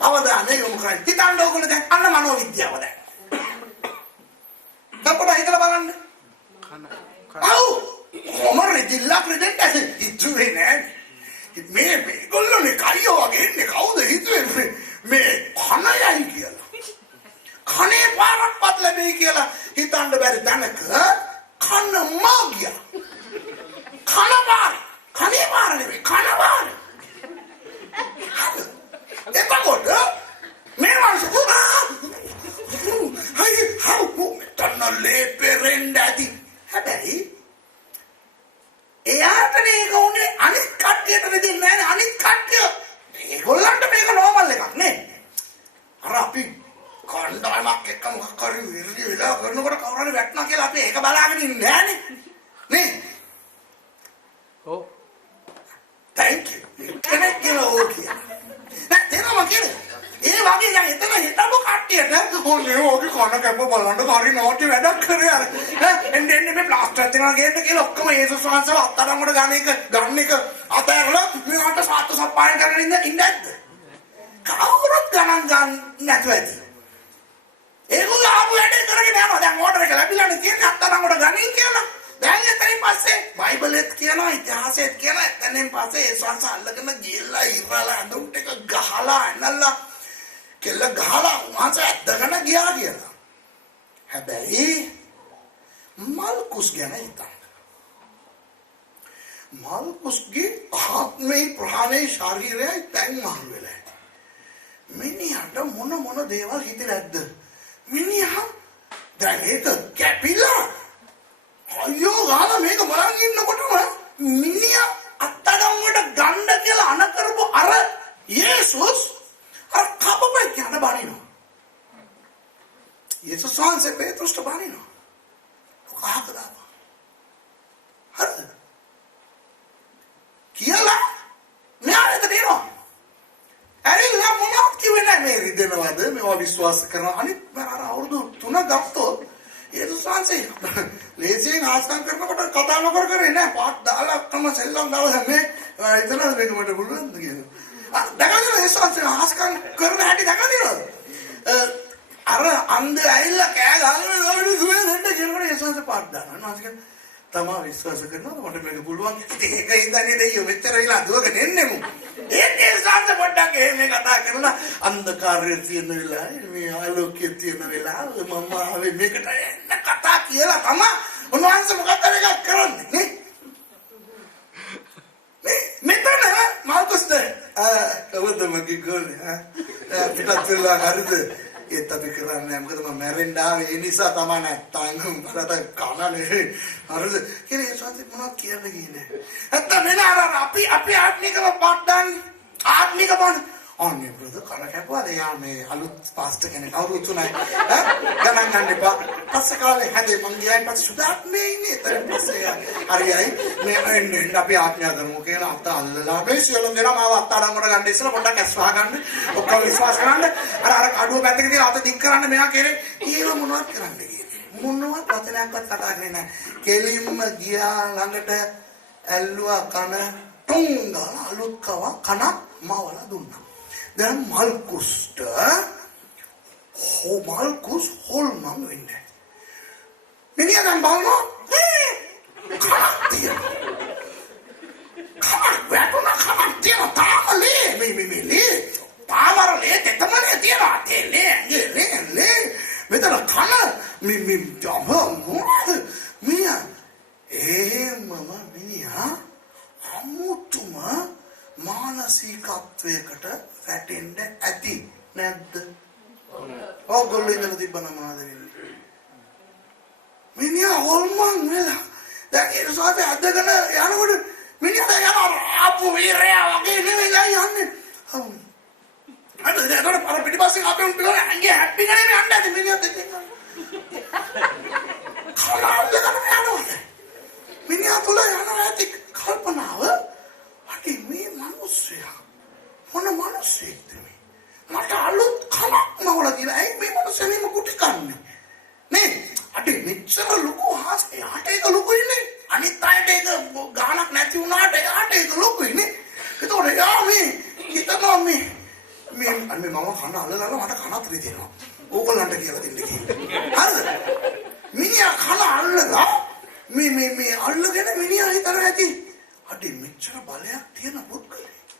අවධානය යොමු කරන්න. හිතන්න ඕගොල්ලෝ දැන් අන්න මනෝවිද්‍යාව දැන්. අපිට හිතලා බලන්න. ඔව් කොමර ජිල්ලා ප්‍රෙසිඩන්ට් හිතුවේ නෑ. මේගොල්ලෝනේ කයියෝ වගේ ඉන්නේ කවුද හිතුවේ මේ කණයයි කියලා. කනේ පාරක්වත් ලැබෙයි කියලා හිතන්න බැරි තැනක කන මාගියා. කන පාර. කනේ පාර නෙවෙයි කන පාර. එතකොට මේ මාස හයි හවු මෙතන ලේපෙරෙන් ඇති. හැබැයි එයාට මේක උනේ අනිත් කට්ටියට දෙන්නේ නැහැ. අනිත් කට්ටිය ඒගොල්ලන්ට මේක නෝමල් එකක් නේ. අර අපි කණ්ඩායමක් එක්ක මොකක් හරි විරදි වෙලා කරනකොට කවුරු හරි වැටෙනවා කියලා අපි ඒක බලාගෙන ඉන්නේ නැහනේ. නේ? ඔව්. thank you. කෙනෙක් කියලා ඕකේ. දැන් තේරෙනවද කියන්නේ? ඒ වගේ දැන් එතන හිටපු කට්ටියට ඕනේ ඕකේ කන කැප බලන්න හරි නෝටි වැඩක් කරේ අර. එන්නේ මේ ප්ලාස්ටර් තියනවා ගේන්න කියලා ඔක්කොම යේසුස් වහන්සේව අත්අඩංගුවට ගන්න එක අතහැරලා මෙයාට සාත්තු සප්පාය කරගෙන ඉන්නේ නැද්ද? කවුරුත් ගණන් ගන්න නැතුව ඇති. ඒගොල්ලෝ ආපු වැඩේ කරගෙන යනවා. දැන් ඕඩර් එක ලැබිලානේ තියෙන්නේ අත්අඩංගුවට ගනින් කියලා. දැන් එතනින් පස්සේ බයිබලෙත් කියනවා ඉතිහාසෙත් කියනවා එතනින් පස්සේ ඒ සංස අල්ලගෙන ගිහලා ඉරලා අඳුම් ටික ගහලා ඇනලා කෙල්ල ගහලා උන්වහන්සේ ඇද්දගෙන ගියා කියලා. හැබැයි මල්කුස් ගැන හිතන්න. මල්කුස්ගේ ආත්මේ ප්‍රාණේ ශරීරයයි දැන් මහලු වෙලා. මිනිහට මොන දේවල් හිතේ නැද්ද? මිනිහා දැන් ඒක කැපිලා අයියෝ ගාලා මේක බලන් ඉන්නකොටම මිනිහා අත්අඩංගුවට ගන්න කියලා අන කරපු අර යේසුස් අර කපපේ යන බණිනවා. යේසුස් වහන්සේ පේත්‍රුස්ට බණිනවා. කොහොමද? හරිද? කියලා මෙයාට දෙනවා. ඇරිලා මොනවද කිව්වේ නැහැ මේ රිදෙනවද මේවා විශ්වාස කරන අනිත් අර අවුරුදු 3 ගත්තොත් යේසුස් වහන්සේ ලේසියෙන් ආස්තන් කරනකොට කතා නොකර කරේ නෑ පාත් දාලා කම සෙල්ලම් දාලා මේ හිතනද මේක මට පුළුවන්ද කියලා. දැකලා යේසුස් වහන්සේ ආස්කම් කරන හැටි දැකලා අර අන්ධ ඇවිල්ලා කෑ ගහගෙන දුවේ දෙන්න කියනකොට යේසුස් වහන්සේ පාත් දානවා. තමා විශ්වාස කරනවද මට මේක පුළුවන්? ඒක ඉඳන්නේ දෙයියෝ මෙච්චර වෙලා දුවගෙන එන්නෙමු. ඒ සංස පොඩ්ඩක් මේ කතා කරලා අන්ධකාරයේ තියෙන වෙලාවේ මේ ආලෝකයේ තියෙන වෙලාවේ මම ආවේ මේකට එන්න කතා කියලා තමයි උන්වහන්සේ මොකක්ද එකක් කරන්නේ නේ? මෙතන මාල්කුස්ද කවුද මගේ ගෝලේ පිටත් වෙලා හරිද? ඒත් අපි කරන්නේ මොකද මම මැරෙන්න ආවේ ඒ නිසා තමයි නැත්තම් මට කනනේ හරිද කියලා ඒ සත්‍ය මොනවද කියන්නේ කියන්නේ නැත්තම් මෙන්න අර අපි ආත්මිකව පඩ්ඩන් ආත්මික බණ අනේ බ්‍රදර් කන කැපුවාද යා මේ අලුත් පාස්ටර් කෙනෙක් අවුරුදු 3යි ගණන් ගන්න එපා පස්සේ කාලේ හැදේ මං ගියායින් පස්සේ සුදාත්මේ ඉන්නේ එතන පස්සේ හරියයි මේ එන්නේ අපි ආඥා කරමු කියලා අත අල්ලලා මේ සියලුම දෙනා මාව අත්අඩංගුවට ගන්න ඉස්සෙල්ලා පොඩ්ඩක් ඇස් වහගන්න ඔක්කොම විශ්වාස කරන්න අර කඩුව පැත්තක තියලා අත දික් කරන්න මෙයා කෙරේ කියලා මොනවද කරන්නේ කියන්නේ මොනවත් වචනයක්වත් කතා කරන්නේ නැහැ කෙලින්ම ගියා ළඟට ඇල්ලුවා කන ටුං ගාලා අලුත් කන මවලා දුන්නා දැන් මල්කුස්ට මල්කුස් හොල්මන් වෙන්නේ මිනිහා නම් බලනවා කනක් තියෙනවා කනක් වැටුණා කනක් තියෙනවා තාමලේ මේ ලේ තාමරලේ තෙතමනේ තියෙනවා ලේ මෙතන කන මේ ජම්බ මිනිහා මිනිහා අමුතුම මානසිකත්වයකට වැටෙන්න ඇති නැද්ද? ඕගොල්ලෝ ඉඳලා තිබ්බනම් මොනවද වෙන්නේ? මිනිහා හොල්මන් වෙලා දැන් ඒ සාපේ අදගෙන යනකොට මිනිහා යනවා ආපු වීරයා වගේ නෙවෙයි යන්නේ. අද දැන් අර පිටිපස්සේ අපේ උන් පිටේ ඇඟේ හැප්පි ගන්නේ යන්නේ නැති මිනිහා දෙකෙන්. කලාවද යනවා. මිනිහා තුල යනවා ඇති කල්පනාව අකි මේ මිනිස්සයා මොන මිනිස්සෙක්ද මේ මට අලුත් කලක් නවලා දිලා ඇයි මේ මිනිස්සෙනීම කුටි කන්නේ නේ අඩේ මෙච්චර ලොකු හාස්කේ යට එක ලොකු ඉන්නේ අනිත් අයට ඒක ගානක් නැති වුණාට එයාට ඒක ලොකුයි නේ. ඒතකොට එයා මේ හිතනවා මේ මම කන අල්ලලා මට කනත් රිදෙනවා. ඕගොල්ලන්ට කියලා දෙන්න කියලා. හරිද? මිනිහා කන අල්ලලා මේ අල්ලගෙන මිනිහා හිතනවා ඇති. අඩේ මෙච්චර බලයක් තියෙන පුද්ගලයෙක්.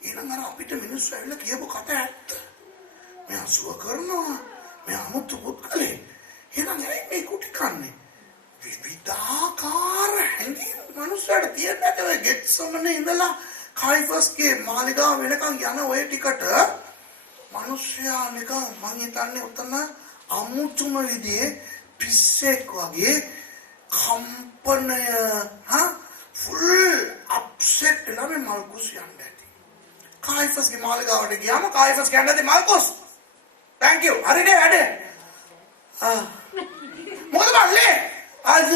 එහෙනම් අර අපිට මිනිස්සු ඇවිල්ලා කියපු කතා ඇත්ත. මෙයා සුව කරනවා. මෙයා අමුතු පුද්ගලයෙක්. එහෙනම් මේ කුටි කන්නේ. විවිධාකාර හැඟීම් මිනිස්සුන්ට තියෙන නැති ඔය ගෙට්සමනේ ඉඳලා කායිෆස්ගේ මාලිගාව වෙනකන් යන ඔය ටිකට මිනිස්සයා නිකන් මං හිතන්නේ උතන අමුතුම විදිහේ පිස්සෙක් වගේ කම්පනය ෆුල් අප්සෙට් වෙලා මේ මල්කුස් යන්නේ ඇති. කායිෆස්ගේ මාලිගාවට ගියාම කායිෆස් කියන්නේ මල්කුස් thank you හරිනේ වැඩේ. මොකද බල්ලේ අද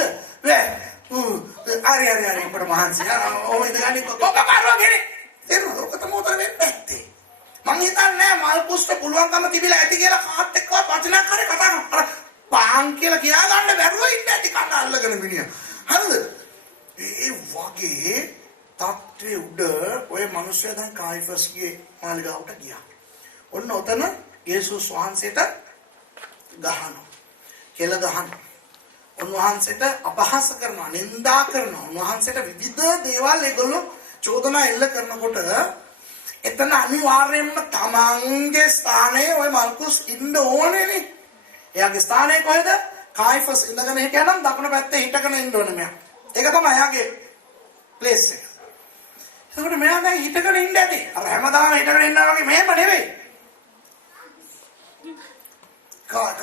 අර අපට මහන්සි ඔය ඉඳගන්නේ කොකපාරුවා ගෙනේ තේරුණාද? ඔක තමයි උතර වෙන්නේ නැත්තේ. මං හිතන්නේ මල්කුස්ට පුළුවන්කම තිබිලා ඇති කියලා කාත් එක්කවත් වචනයක් හරි කතා කරලා පාන් කියලා කියා ගන්න බැරුව ඉන්නේ ඇති කන අල්ලගෙන මිනිහා. හරිද? ඒ වගේ තත්ත්වයේ උඩ ඔය මිනිස්සයා දැන් කායිෆස්ගේ මාලිගාවට ගියා. ඔන්න ඔතන යේසුස් වහන්සේට ගහනවා. කෙල ගහනවා. උන්වහන්සේට අපහාස කරනවා, නින්දා කරනවා. උන්වහන්සේට විවිධ දේවල් ඒගොල්ලෝ චෝදනා එල්ල කරනකොට එතන අනිවාර්යයෙන්ම තමන්ගේ ස්ථානයේ ওই මල්කුස් ඉන්න ඕනේනේ. එයාගේ ස්ථානය කොහෙද? කායිෆස් ඉඳගෙන හිටියනම් දකුණු පැත්තේ හිටගෙන ඉන්න ඕනේ මෙයා. ඒක තමයි එයාගේ ප්ලේස් එක. ඒකට මෙයා දැන් හිටගෙන ඉන්න ඇති. අර හැමදාම හිටගෙන ඉන්නා වගේ මෙහෙම නෙවෙයි. කෑ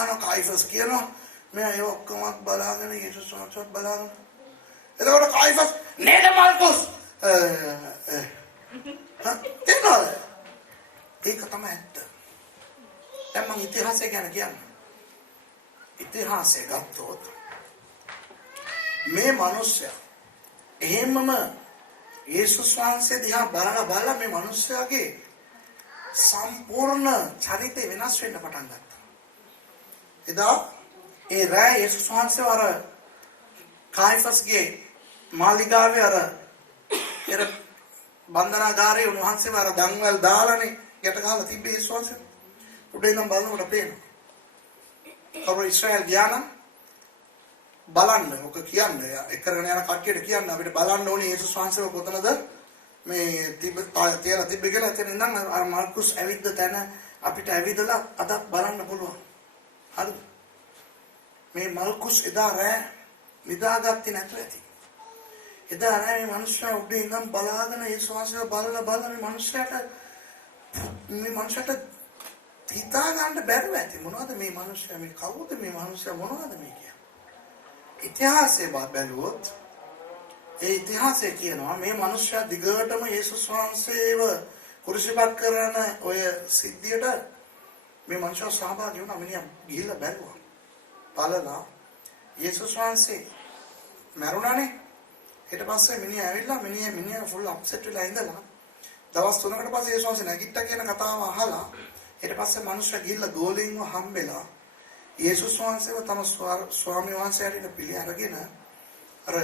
ගන්නවා කායිෆස් කියනවා. මෙයා ඒ ඔක්කොම බලාගෙන යේසුස් වහන්සේත් බලාගෙන. එතකොට කායිෆස් නේද මල්කුස් තේරෙනවද? ඒක තමයි ඇත්ත. දැන් මම ඉතිහාසය ගැන කියන්නේ. ඉතිහාසය ගත්තොත් මේ මිනිස්සයා එහෙමම යේසුස් වහන්සේ දිහා බලලා මේ මිනිස්සයාගේ සම්පූර්ණ චරිතය වෙනස් වෙන්න පටන් ගත්තා. එදා ඒ රෑ යේසුස් වහන්සේ අර කායිෆස්ගේ මාලිගාවේ අර බන්ධනාගාරයේ උන්වහන්සේව අර දන්වැල් දාලානේ යට ගහලා තිබ්බේ යේසුස් වහන්සේ. උඩේ ඉඳන් බලනකොට පේනවා. කවුරු ඉස්රායල් ගියා නම් බලන්න ඔක කියන්නේ එකරගෙන යන කට්ටියට කියන්න අපිට බලන්න ඕනේ යේසුස් වහන්සේව කොතනද මේ තියලා තිබ්බේ කියලා. එතන ඉඳන් අර මාර්කුස් ඇවිද්ද තැන අපිට ඇවිදලා අදත් බලන්න පුළුවන්. හරිද? මේ මාර්කුස් එදා රෑ නිදාගත්තේ නැතුව ඇති. එදා රෑ මේ මිනිස්සයා උඩේ ඉඳන් බලාගෙන යේසුස් වහන්සේව බලලා මේ මිනිස්සයාට හිතා ගන්න බැරුව ඇති. මොනවද මේ මිනිස්සයා, මේ කවුද මේ මිනිස්සයා, මොනවද මේ කියන්නේ? ඉතිහාසයේ බැලුවොත් ඒ ඉතිහාසය කියනවා මේ මිනිස්සයා දිගටම යේසුස් වහන්සේව කුරුසිපත් කරන ඔය සිද්ධියට මේ මිනිස්සයා සහභාගී වුණා. මිනිහා ගිහිල්ලා බැලුවා. බලලා යේසුස් වහන්සේ මරුණානේ. ඊට පස්සේ මිනිහා ඇවිල්ලා මිනිහා ෆුල් අප්සෙට් වෙලා ඉඳලා දවස් 3කට පස්සේ යේසුස් වහන්සේ නැගිට්ටා කියන කතාව අහලා ඊට පස්සේ මිනිස්සයා ගිහිල්ලා ගෝලීන්ව හම්බෙලා යේසුස් වහන්සේව තම ස්වාමී වහන්සේට පිළි අරගෙන අර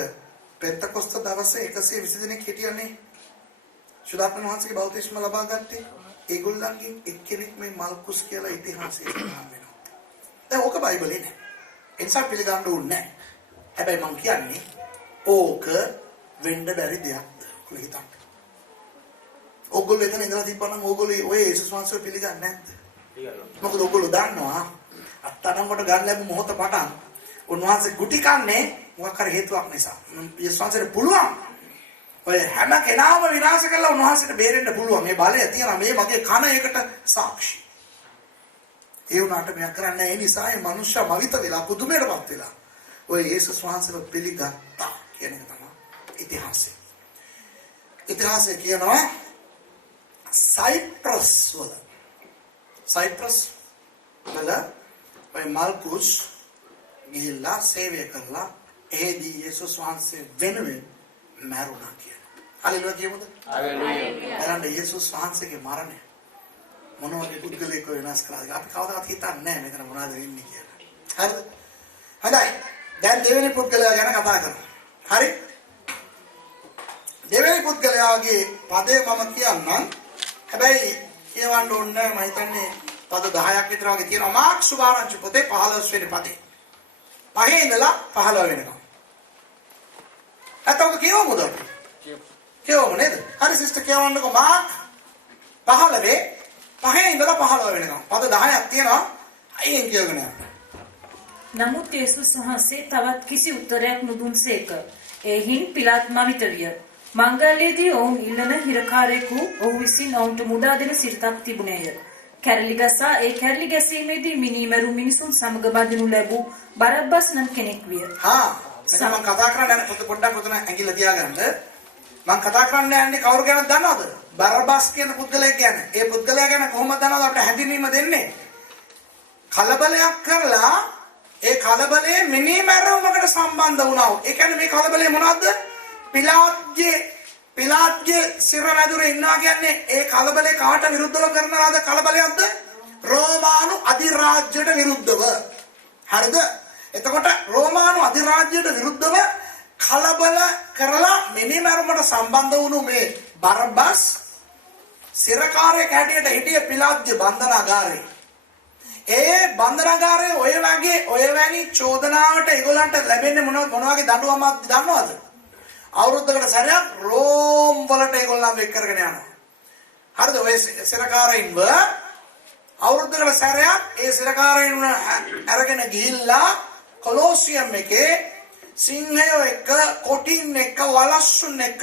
පෙන්තකොස්ත දවසේ 120 දෙනෙක් හිටියනේ. සුදාත්ම වහන්සේගේ බෞතිස්ම ලබා ගත්තේ. ඒගොල්ලන්ගෙන් එක්කෙනෙක් මේ මල්කුස් කියලා ඉතිහාසයේ සඳහන් වෙනවා. දැන් ඕක බයිබලේ නෑ. ඒ නිසා පිළිගන්න ඕනේ නෑ. හැබැයි මම කියන්නේ ඕක වෙන්න බැරි දෙයක්ද කියලා හිතන්න. ඕගොල්ලෝ එතන ඉඳලා තිබ්බනම් ඕගොල්ලෝ ඔය යේසුස් වහන්සේව පිළිගන්නේ නැද්ද? මොකද ඕගොල්ලෝ දන්නවා අත්අඩංගුවට ගන්න ලැබු මොහොත පටන් උන්වහන්සේ ගුටි කන්නේ මොකක් හරි හේතුවක් නිසා. යේසුස් වහන්සේට පුළුවන් ඔය හැම කෙනාම විනාශ කරලා උන්වහන්සේට බේරෙන්න පුළුවන්. මේ බලය තියෙනවා. මේ මගේ කන ඒකට සාක්ෂි. ඒ වුණාට මෙයා කරන්නේ ඒ නිසා මේ මනුෂ්‍ය මවිත වෙලා පුදුමයටපත් වෙලා ඔය යේසුස් වහන්සේව පිළිගත්තා කියන එක තමයි ඉතිහාසය. ඉතිහාසය කියනවා සයිප්‍රස් වල ඔය මල්කුස් ගිහිල්ලා සේවය කරලා එහිදී යේසුස් වහන්සේ වෙනුවෙන් මැරුණා කියලා. හalleluya කියමුද? හalleluya. බලන්න යේසුස් වහන්සේගේ මරණය මොන වගේ පුද්ගලයෙක් වෙනස් කළාද? අපි කවදාවත් හිතන්නේ නැහැ මෙතන මොනවද වෙන්නේ කියලා. හරිද? හොඳයි. දැන් දෙවෙනි පුද්ගලයා ගැන කතා කරමු. හරි? දෙවෙනි පුද්ගලයාගේ පදේ මම කියන්නම්. හැබැයි කියවන්න ඕනේ මම හිතන්නේ පද 10ක් විතර වගේ තියෙනවා. මාර්ක් සුභාරංචි පොතේ 15 වෙනි පදේ. 5 ඉඳලා 15 වෙනකම්. අතෝක කියවමුද? කියවමු නේද? හරි සිස්ටර් කියවන්නකෝ මාර්ක් 15 5 ඉඳලා 15 වෙනකම්. පද 10ක් තියෙනවා. අයියෙන් කියවගෙන යන්න. නමුත් යේසුස් වහන්සේ තවත් කිසි උත්තරයක් නොදුන්සේක. එයින් පිලාත් මවිත විය. මංගල්‍යයේදී ඔවුන් ඉල්ලන හිරකාරයෙකු ඔහු විසින් ඔවුන්ට මුදා දෙන සිරිතක් තිබුණේය. කැරලි ගසා ඒ කැරලි ගැසීමේදී මිනිමරු මිනිසුන් සමග බඳිනු ලැබූ බරබ්බස් නම් කෙනෙක් විය. මම කතා කරන්න යන පොඩ්ඩක් උතන ඇඟිල්ල තියාගන්න. මම කතා කරන්න යන්නේ කවුරු ගැනද දන්නවද? බරබ්බස් කියන පුද්ගලයෙක් ගැන. ඒ පුද්ගලයා ගැන කොහොමද දන්නවද අපිට හැඳින්වීම දෙන්නේ? කලබලයක් කරලා ඒ කලබලයේ මිනිමරුවකට සම්බන්ධ වුණා. ඒ කියන්නේ මේ කලබලය මොනවද? පිලාත්ගේ සිර මැදුරේ ඉන්නවා කියන්නේ ඒ කලබලේ කාට විරුද්ධව කරන ලද කලබලයක්ද? රෝමානු අධිරාජ්‍යයට විරුද්ධව. හරිද? එතකොට රෝමානු අධිරාජ්‍යයට විරුද්ධව කලබල කරලා මිනිමරුමට සම්බන්ධ වුණු මේ බරබ්බස් සිරකාරයෙක් හැටියට හිටිය පිලාත්ගේ බන්ධනාගාරේ. ඒ බන්ධනාගාරයේ ඔය වැනි චෝදනාවට ඒගොල්ලන්ට ලැබෙන්නේ මොන වගේ දඬුවමක්ද දන්නවද? අවුරුද්දකට සැරයක් රෝම් වලට ඒගොල්ලන් එක් කරගෙන යනවා. හරිද? ඔය සිරකාරයින්ව අවුරුද්දකට සැරයක් ඒ සිරකාරයින්ව අරගෙන ගිහිල්ලා කොලොසියම් එකේ සිංහයෝ එක්ක, කොටින් එක්ක, වලස්සුන් එක්ක,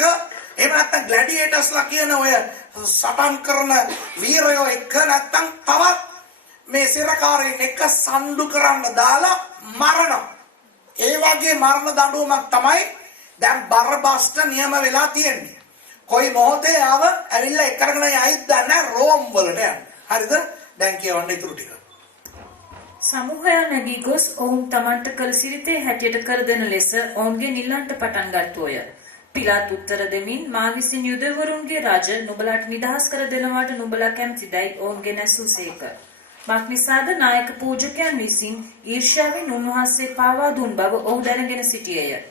එහෙම නැත්නම් ග්ලැඩියේටර්ස්ලා කියන ඔය සටන් කරන වීරයෝ එක්ක නැත්නම් තවත් මේ සිරකාරයින් එක්ක සම්ඩු කරන්න දාලා මරනවා. ඒ වගේ මරණ දඬුවමක් තමයි දැන් බරබ්බස්ට නියම වෙලා තියෙන්නේ. කොයි මොහොතේ ඇවිල්ලා එක් කරගෙන යයිද දන්නේ රෝම් වලට යන්නේ. හරිද? දැන් කියවන්න ඉතුරු ටික. සමූහයා නැගී ගොස් ඔවුන් තමන්ට කළ සිරිතේ හැටියට කර දෙන ලෙස ඔවුන්ගෙන් ඉල්ලන්ට පටන් ගත්තෝය. පිලාත් උත්තර දෙමින් මා විසින් යුදෙවරුන්ගේ රාජ නුඹලාට නිදහස් කර දෙනවාට නුඹලා කැමතිදයි ඔවුන්ගෙන් ඇසූසේක. මක්නිසාද නායක පූජකයන් විසින් ඊර්ෂ්‍යාවෙන් උන්වහන්සේ පාවා දුන් බව ඔහු දැනගෙන සිටියේය.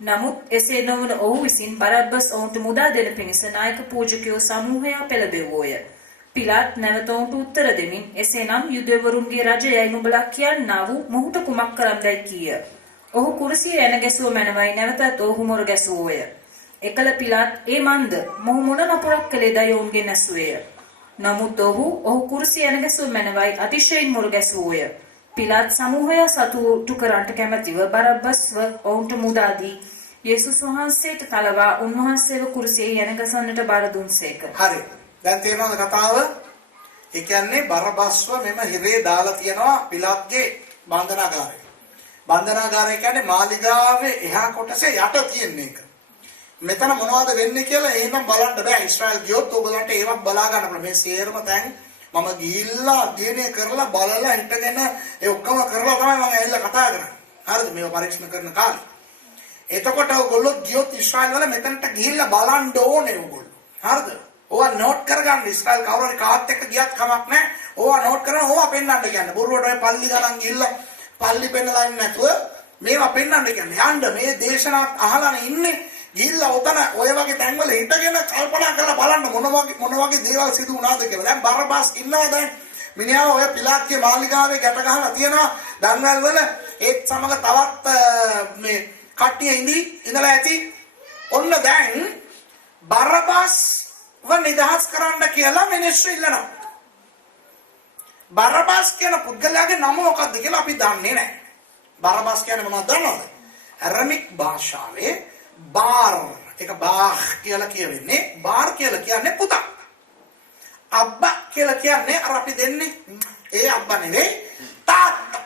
නමුත් එසේ නොවන ඔහු විසින් බරබ්බස් ඔවුන්ට මුදා දෙන පිණිස නායක පූජකයෝ සමූහයා පෙළඹෙව්වෝය. පිලාත් නැවත ඔවුන්ට උත්තර දෙමින් එසේනම් යුදෙවරුන්ගේ රජයයි නුඹලා කියන්නා වූ මොහුට කුමක් කරන්නයි කීය. ඔහු කුරුසියේ එන ගැසුව මැනවයි නැවතත් ඔහු මොර ගැසුවෝය. එකල පිලාත් ඒ මන්ද මොහු මොන නපුරක් කළේදයි ඔවුන්ගෙන් ඇසුවේය. නමුත් ඔහු කුරුසියේ එන ගැසුව මැනවයි අතිශයින් මොර ගැසුවෝය. පිලාත් සමූහයා සතුටු කරන්නට කැමැතිව බරබ්බස්ව ඔවුන්ට මුදා දී යේසුස් වහන්සේට තලවා උන්වහන්සේව කුරුසියේ යන ගසන්නට බාර දුන්සේක. හරි. දැන් තේරෙනවද කතාව? ඒ කියන්නේ බරබ්බස්ව මෙම හිරේ දාලා තියනවා පිලාත්ගේ බන්ධනාගාරේ. බන්ධනාගාරය කියන්නේ මාලිගාවේ එහා කොටසේ යට තියෙන එක. මෙතන මොනවද වෙන්නේ කියලා එහෙනම් බලන්න බෑ. ඊශ්‍රායල් ගියොත් ඔයගලන්ට ඒවත් බලා ගන්න පුළුවන්. මේ සේරම තැන් මම ගිහිල්ලා අධ්‍යයනය කරලා බලලා හිටගෙන ඒ ඔක්කොම කරලා තමයි මම ඇවිල්ලා කතා කරන්නේ. හරිද? මේව පරීක්ෂණ කරන කාලේ. එතකොට ඔයගොල්ලෝ ගියොත් ඊශ්‍රායල් වල මෙතනට ගිහිල්ලා බලන්න ඕනේ ඔයගොල්ලෝ. හරිද? ඕවා නෝට් කරගන්න. ඊශ්‍රායල් කවුරු හරි කාත් එක්ක ගියත් කමක් නැහැ. ඕවා නෝට් කරගෙන ඕවා පෙන්වන්න කියන්නේ. බොරුවට ඔය පල්ලි ගණන් ගිහිල්ලා පල්ලි පෙන්නලා ඉන්නේ නැතුව මේවා පෙන්වන්න කියන්නේ. යන්න මේ දේශනාවත් අහලානේ ඉන්නේ. ගිහිල්ලා ඔතන ඔය වගේ තැන්වල හිටගෙන කල්පනා කරලා බලන්න මොන වගේ දේවල් සිදු වුණාද කියලා. දැන් බරබ්බස් ඉන්නවා දැන්. මිනිහා ඔය පිලාත්ගේ මාලිගාවේ ගැට ගහලා තියෙනවා. දන්වැල් වල ඒත් සමග තවත් මේ කට්ටිය ඉඳලා ඇති. ඔන්න දැන් බරබ්බස්ව නිදහස් කරන්න කියලා මිනිස්සු ඉල්ලනවා. බරබ්බස් කියන පුද්ගලයාගේ නම මොකක්ද කියලා අපි දන්නේ නැහැ. බරබ්බස් කියන්නේ මොනවද දන්නවද? ඇරමික් භාෂාවේ බාර් එක බාහ් කියලා කියවෙන්නේ. බාර් කියලා කියන්නේ පුතා. අබ්බා කියලා කියන්නේ අර අපි දෙන්නේ ඒ අබ්බා නෙවෙයි තාත්තා.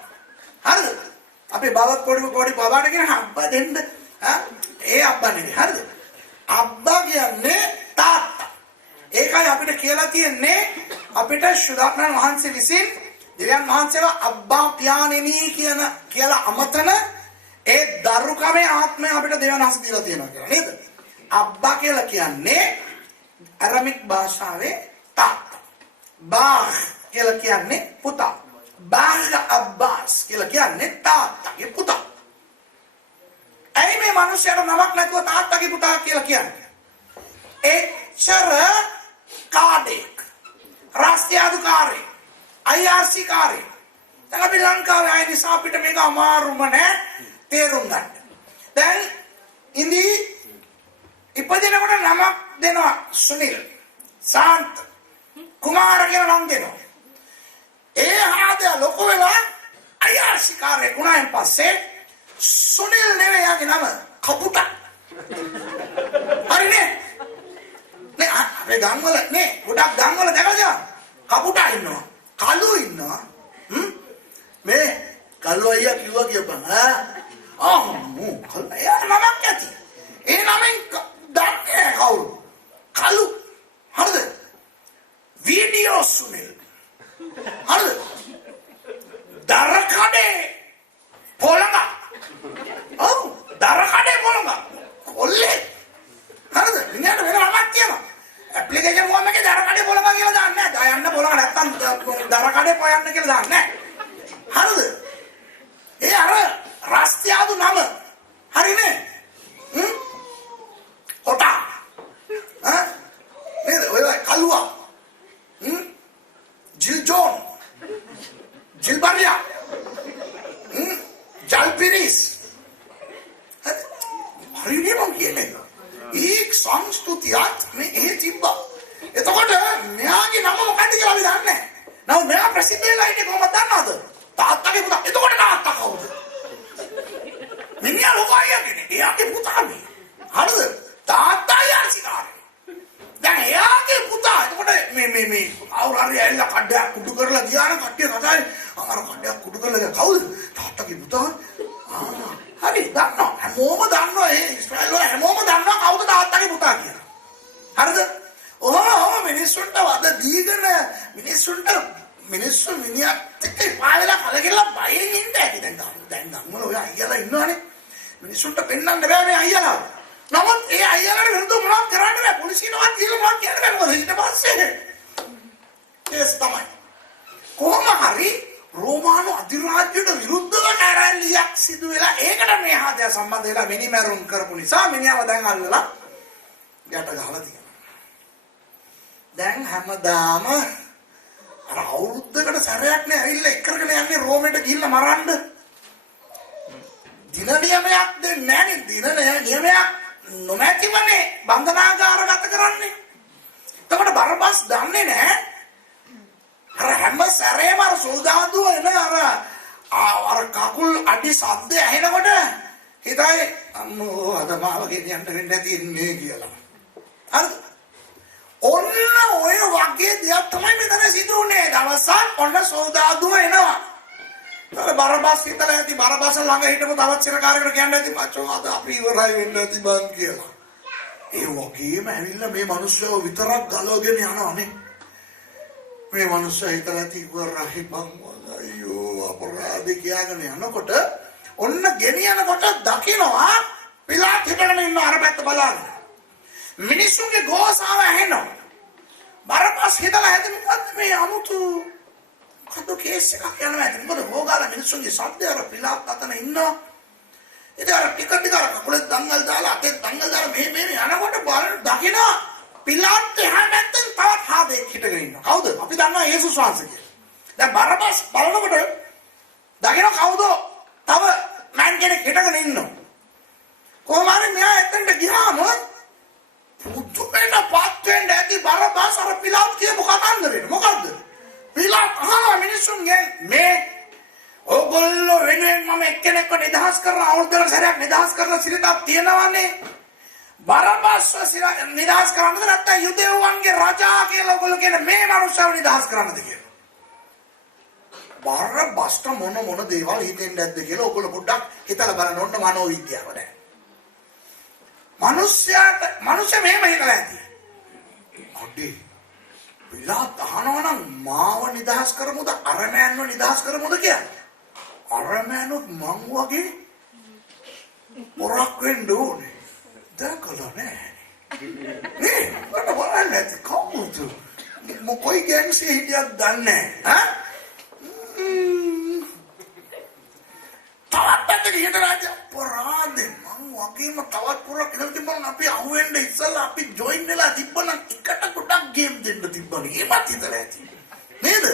හරිද? අපි පොඩි බබාට කියන අබ්බා දෙන්න. ඒ අබ්බා නෙවෙයි. හරිද? අබ්බා කියන්නේ තාත්තා. ඒකයි අපිට කියලා තියෙන්නේ අපිට ශුද්ධාත්මයන් වහන්සේ විසින් දෙවියන් වහන්සේව අබ්බා පියාණෙනි කියලා අමතන ඒ දරුකමේ ආත්මය අපිට දෙවියන් වහන්සේ දීලා තියෙනවා කියලා නේද? අබ්බා කියලා කියන්නේ අරමික් භාෂාවේ තාත්තා. බාහ් කියලා කියන්නේ පුතා. බාහ් අබ්බාස් කියලා කියන්නේ තාත්තගේ පුතා. තාත්තගේ පුතා කියලා කියන්නේ. එච්චර කාඩෙක් රාස්ත්‍යාධිකාරී IRC කාරේ. දැන් අපි ලංකාවේ ආය නිසා අපිට මේක අමාරුම නෑ තේරුම් ගන්න. දැන් ඉඳි ඉපදිනකොට නමක් දෙනවා සුනිල් සාන්ත කුමාර කියලා නම් දෙනවා. ඒ ආද ලොකු වෙලා IRC කාරේ ගුණයෙන් පස්සේ සුනිල් නෙවෙයි යාගේ නම කපුටා. හරිනේ? නේ අපේ ගම්වල නේ ගොඩක් ගම්වල දැකලා කපුටා ඉන්නවා. කළු ඉන්නවා. මේ කළු අයියා කිව්වා කියපන්. කළු අයියා නමක් ඇති. ඒ නමෙන් දන්නේ කවුරු? කළු. හරිද? වීඩියෝ සුනිල්. හරිද? දරකඩේ පොළඟ. දරකඩේ පොළඟ. කොල්ලේ. හරිද? මිනිහට වෙන නමක් කියනවා. ඇප්ලිකේෂන් ෆෝම් එකේ දරකඩේ පොළඟ කියලා දාන්නේ නැහැ. දායන්න පොළඟ නැත්තම් දරකඩේ පොයන්න කියලා දාන්නේ නැහැ. හරිද? ඒ අර රාස්ත්‍යාදු නම. හරිනේ? කොටා. නේද? ඔය කළුවා. ජිල් ජෝන්. ජිල් බරියා. ජල් පිරිස්. හරිනේ මං කියන්නේ. ඒ සංස්කෘතියත් මේ එහෙ තිබ්බා. එතකොට මෙයාගේ නම මොකක්ද කියලා අපි දන්නේ නැහැ. නමුත් මෙයා ප්‍රසිද්ධ වෙලා ඉන්නේ කොහොමද දන්නවද? තාත්තගේ පුතා. එතකොට තාත්තා කවුද? මිනිහා ලොකු අයියා කෙනෙක්. එයාගේ පුතා මේ. හරිද? තාත්තා යාසිකාරේ. දැන් එයාගේ පුතා. එතකොට මේ අවුරුහරි ඇවිල්ලා කඩයක් කුඩු කරලා ගියාන කට්ටිය කතාවේ අර කඩයක් කුඩු කරලා ගියා. කවුද? තාත්තගේ පුතා. හරි දන්නවා. හැමෝම දන්නවා ඒ ඉස්රායල් වල හැමෝම දන්නවා කවුද තාත්තගේ පුතා කියලා. හරිද? ඔහොම මිනිස්සුන්ට වද දීගෙන මිනිස්සු මිනිහත් එක්ක පාවෙලා කලකිරලා බයෙන් ඉන්න ඇති දැන් ගම්වල ඔය අයියලා ඉන්නවනේ. මිනිස්සුන්ට පෙන්වන්න බෑ මේ අයියලා. නමුත් ඒ අයියලාට විරුද්ධව මොනවද කරන්න බෑ. පොලිසියනවත් කියලා මොනවද කියන්න බෑ. මොකද ඊට පස්සේ ඒස් තමයි. කොහොම හරි රෝමානු අධිරාජ්‍යයට විරුද්ධව කැරැල්ලියක් සිදු වෙලා ඒකට මේ හදය සම්බන්ධ වෙලා මිනිමරුන් කරපු නිසා මිනිහව දැන් අල්ලලා යට ගහලා තියෙනවා. දැන් හැමදාම අර අවුරුද්දකට සැරයක් නේ ඇවිල්ලා එක්කරගෙන යන්නේ රෝමෙට ගිහිල්ලා මරන්න. දින නියමයක් දෙන්නේ නැහැ නේ. දින නියමයක් නොමැතිවනේ බන්ධනාගාරගත කරන්නේ. එතකොට බරබස් දන්නේ නැහැ. අර හැම සැරේම අර සෝදාදුව එන අර කකුල් අඩි සද්ද ඇහෙනකොට හිතයි අම්මෝ අද මාව ගෙනියන්න වෙන්නේ නැති ඉන්නේ කියලා. හරිද? ඔන්න ඔය වගේ දෙයක් තමයි මෙතන සිදු වුනේ. දවසක් ඔන්න සෝදාදුව එනවා. ඊට බරබස් හිතලා ඇති බරබස් ළඟ හිටපු තවත් සිරකාරයෙකුට කියන්න ඇති මචෝ අද අපි ඉවරයි වෙන්න ඇති බං කියලා. ඒ වගේම ඇවිල්ලා මේ මිනිස්සුව විතරක් ගලවගෙන යනවානේ. මේ මිනිස්සු හිතලා ඇති ඉවරයි බං අයියෝ අපරාධ කියාගෙන යනකොට ඔන්න ගෙනියනකොට දකිනවා පිලාත් හිටගෙන ඉන්න අර පැත්ත බලාගෙන. මිනිස්සුන්ගේ ගෝසාව ඇහෙනවා. බරපස් හිතලා ඇති මොකද්ද මේ අමුතු මොකද කේස් එකක් යනවා ඇති. මොකද හොගාලා මිනිස්සුන්ගේ සද්ද අර පිලාත් අතන ඉන්නවා. ඉතින් අර ටික අර කකුලේ දංගල් දාලා අතේ දංගල් දාලා මේ යනකොට බලන දකිනවා පිලාත් එහා පැත්තෙන් තවත් හාදෙක් හිටගෙන ඉන්නවා. කවුද? අපි දන්නවා යේසුස් වහන්සේ කියලා. දැන් බරපස් බලනකොට දකිනවා කවුද? තව මෑන් කෙනෙක් හිටගෙන ඉන්නවා. කොහොම හරි මෙයා එතනට ගියාම පුදුමෙන් පාත් වෙන්න ඇති බරපස් අර පිලාත් කියපු කතන්දරේ. මොකද්ද? පිලාත් අහනවා මිනිස්සුන්ගෙන් මේ ඕගොල්ලෝ වෙනුවෙන් මම එක්කෙනෙක්ව නිදහස් කරන අවුරුද්දකට සැරයක් නිදහස් කරන සිරිතක් තියෙනවනේ. බරපස්ව නිදහස් කරන්නද නැත්නම් යුදෙව්වන්ගේ රජා කියලා ඔයගොල්ලෝ කියන මේ මනුස්සයව නිදහස් කරන්නද කියලා. බරපස්ට මොන දේවල් හිතෙන්නේ නැද්ද කියලා ඔයගොල්ලෝ පොඩ්ඩක් හිතලා බලන්න ඕන මනෝවිද්‍යාව දැන්. මනුෂ්‍ය මෙහෙම හිතලා ඇති. අඩේ පිලාත් අහනවා නම් මාව නිදහස් කරමුද අරමෑන්ව නිදහස් කරමුද කියලා. අරමෑනුත් මං වගේ පොරක් වෙන්න ඕනේ. දැකලා නැහැ. නේ මට බලන්න ඇති කවුද? මොකයි ගෑන්සේ හිටියක් දන්නේ නැහැ. තවත් පැත්තක හිට රාජ පොරාදේ මං වගේම තවත් පුරක් කියලා තිබුණා අපි අහුවෙන්න ඉස්සලා අපි ජොයින් වෙලා තිබ්බනම් එකට කොටක් ගේම් දෙන්න තිබ්බනේ. ඒවත් හිතලා ඇති. නේද?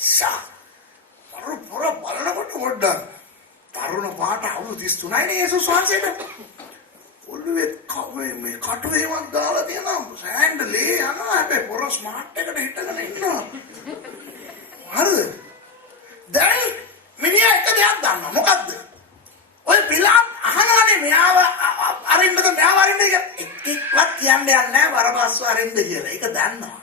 ෂා. පුර බලනකොට පොඩ්ඩක් තරුණ පාට අවුරුදු 33යි නේ යේසුස් වහන්සේට. ඔළුවේ කවේ මේ කටුවේවත් දාලා තියෙනවා. සෑන්ඩලේ යනවා. හැබැයි පොර ස්මාර්ට් එකට හිටගෙන ඉන්නවා. හරිද? දැන් මිනිහා එක දෙයක් දන්නවා. මොකද්ද? ඔය පිළාත් අහනවානේ මෙයාව අරින්නද මෙයාව අරින්නද එක්කවත් කියන්නේ නැහැ වරබස්ව අරින්න කියලා. ඒක දන්නවා.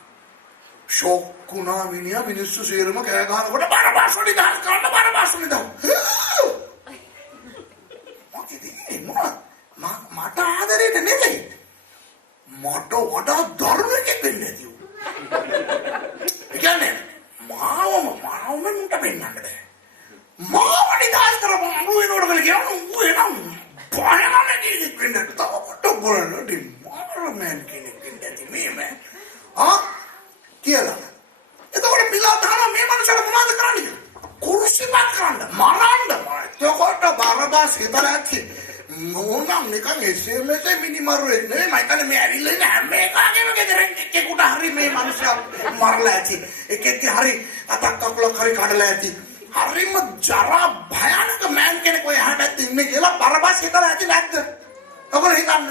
ෂොක් වුණා මිනිහා මිනිස්සු සේරම කෑ ගහනකොට බරබස් නිදාස් කරන්න බරබස් නිදාස්. මට ආදරේට නෙමෙයි. මට වඩා ධර්මයක වෙන්නේ නැතිව. ඒ කියන්නේ මාවම මුන්ට වෙන්නන්න බෑ. මාව නිදාස් කරපන් අරු වෙනකොට කියලා කියනවා ඌ එනම් බයනම කෙනෙක් වෙන්නට තවට බලන්න මාරමෙන් කෙනෙක් වෙන්නද මේ කියලා. එතකොට පිළාත් අහනවා මේ මනුස්සයා මොනවද කරන්නේ? කුරුසිපත් කරන්න මරන්න. එතකොට බරබස් හිතලා ඇති මොනම් නිකන් SMS මිනිමරුවේ නෙමෙයි මම හිතන්නේ මේ ඇවිල්ලා ඉන්න හැම එකකම ගෙදරින් එක්කෙකුට හරි මේ මනුස්සයා මරලා ඇති. එකෙක්ගේ හරි අතක් කකුලක් හරි කඩලා ඇති. හරිම ජරා භයානක මෑන් කෙනෙක් ඔය හැටත් ඉන්නේ කියලා බරබස් හිතලා ඇති නැද්ද? ඔබලා හිතන්න.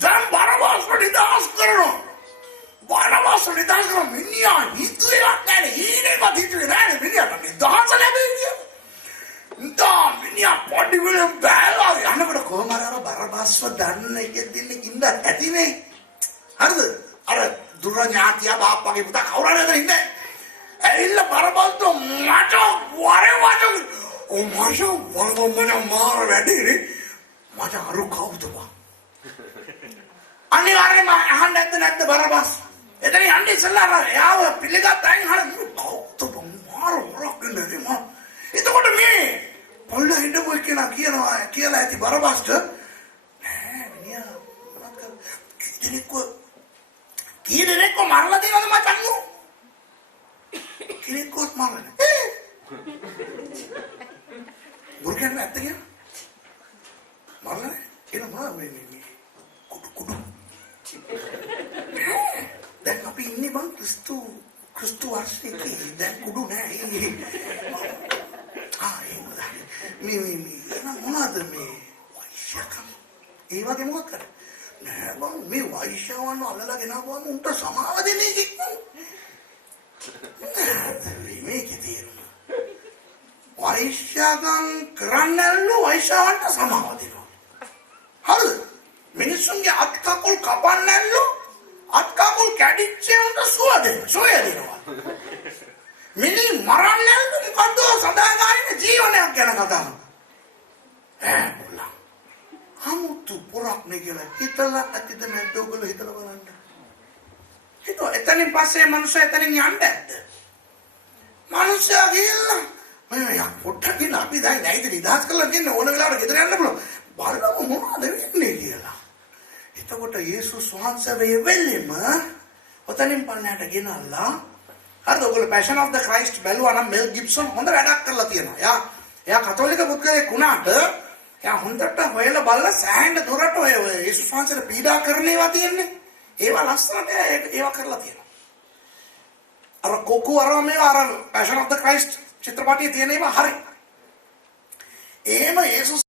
දැන් බරබස් නිදාස් කරනවා. බරබස් නිදාස් කරන මිනිහා හිතුවේ නැහැ. ඊනේවත් හිතුවේ නැහැ මිනිහා නිදාස් ලැබෙන්නේ. මිනිහා පොඩි වෙලෙන් බෑලා යනකොට කොහම අර බරබස්ව දන්න එකෙන් ඉන්න ඇතිනේ. හරිද? අර දුර ඥාතියා බාප්පගේ පුතා කවුරු හරි අතන ඉන්නේ. ඇවිල්ලා බරබස්ට මට වරේ මාර වැඩේ මට අරු කවුද බං අනිවාර්යයෙන්ම අහන්න නැද්ද බරබස් එතන යන්නේ ඉස්සලා යාව පිළිගත් අයින් හරිය කවුද බං මාර වරක් නේද මම එතකොට මේ පොල්ල හිටපොයි කියලා ඇති බරබස්ට නෑ මිනිහා මොකක්ද කීදෙනෙක්ව මරලා දෙනවද මචං නෝ කෙනෙක්වත් මරන්න. බුර්කෙන් නැත්ද කියලා? මරන්න එන මොනවා මේ කුඩු. දැන් අපි ඉන්නේ බං ක්‍රිස්තු වර්ෂයේ දැන් කුඩු නෑ. මේ මොනවද මේ වෛශ්‍යකම්? ඒ වගේ මොකක් කරා? නෑ බං මේ වෛශ්‍යවන්ව අල්ලලා ගෙනාවම උන්ට සමාව දෙන්නේ කිව්වා. මේකේ තේරුම වෛශ්‍යකම් කරන්නලු වෛශ්‍යවන්ට සමාව දෙනවා. හරිද? මිනිස්සුන්ගේ අත් කකුල් කපන්නලු අත් කකුල් කැඩිච්චේන්ට සුවය දෙනවා. මිනි මරන්නලු මොකද්ද සදාකාලික ජීවනයක් ගැන කතා කරනවා. හමුතු පොරක් නේ කියලා හිතලා ඇතිද නැද්ද ඔයගොල්ලෝ හිතලා බලන්න. හිතුවා එතනින් පස්සේ මනුස්සයා එතනින් යන්න ඇද්ද? මනුස්සයා ගිහිල්ලා මම පොට්ටක් ඉන්න අපි දැන් නැයිද නිදහස් කරලා කියන්නේ ඕන වෙලාවට ගෙදර යන්න පුළුවන්. බලමු මොනවද වෙන්නේ කියලා. එතකොට යේසුස් වහන්සේ වෙලෙම ඔතනින් පන්නට ගෙනල්ලා හරිද ඔයගොල්ලෝ පැෂන් ඔෆ් ද ක්‍රයිස්ට් බැලුවා නම් මෙල් ගිබ්සන් හොඳ වැඩක් කරලා තියෙනවා. එයා කතෝලික පුද්ගලයෙක් වුණාට එයා හොඳට හොයලා බලලා සෑහෙන දුරට ඔය යේසුස් වහන්සේට පීඩා කරන ඒවා තියෙන්නේ. ඒවා ලස්සනට ඒවා කරලා තියෙනවා. අර කොකු අර පැෂන් ඔෆ් ද ක්‍රයිස්ට් චිත්‍රපටයේ තියෙන ඒවා හරි. එහෙම යේසුස්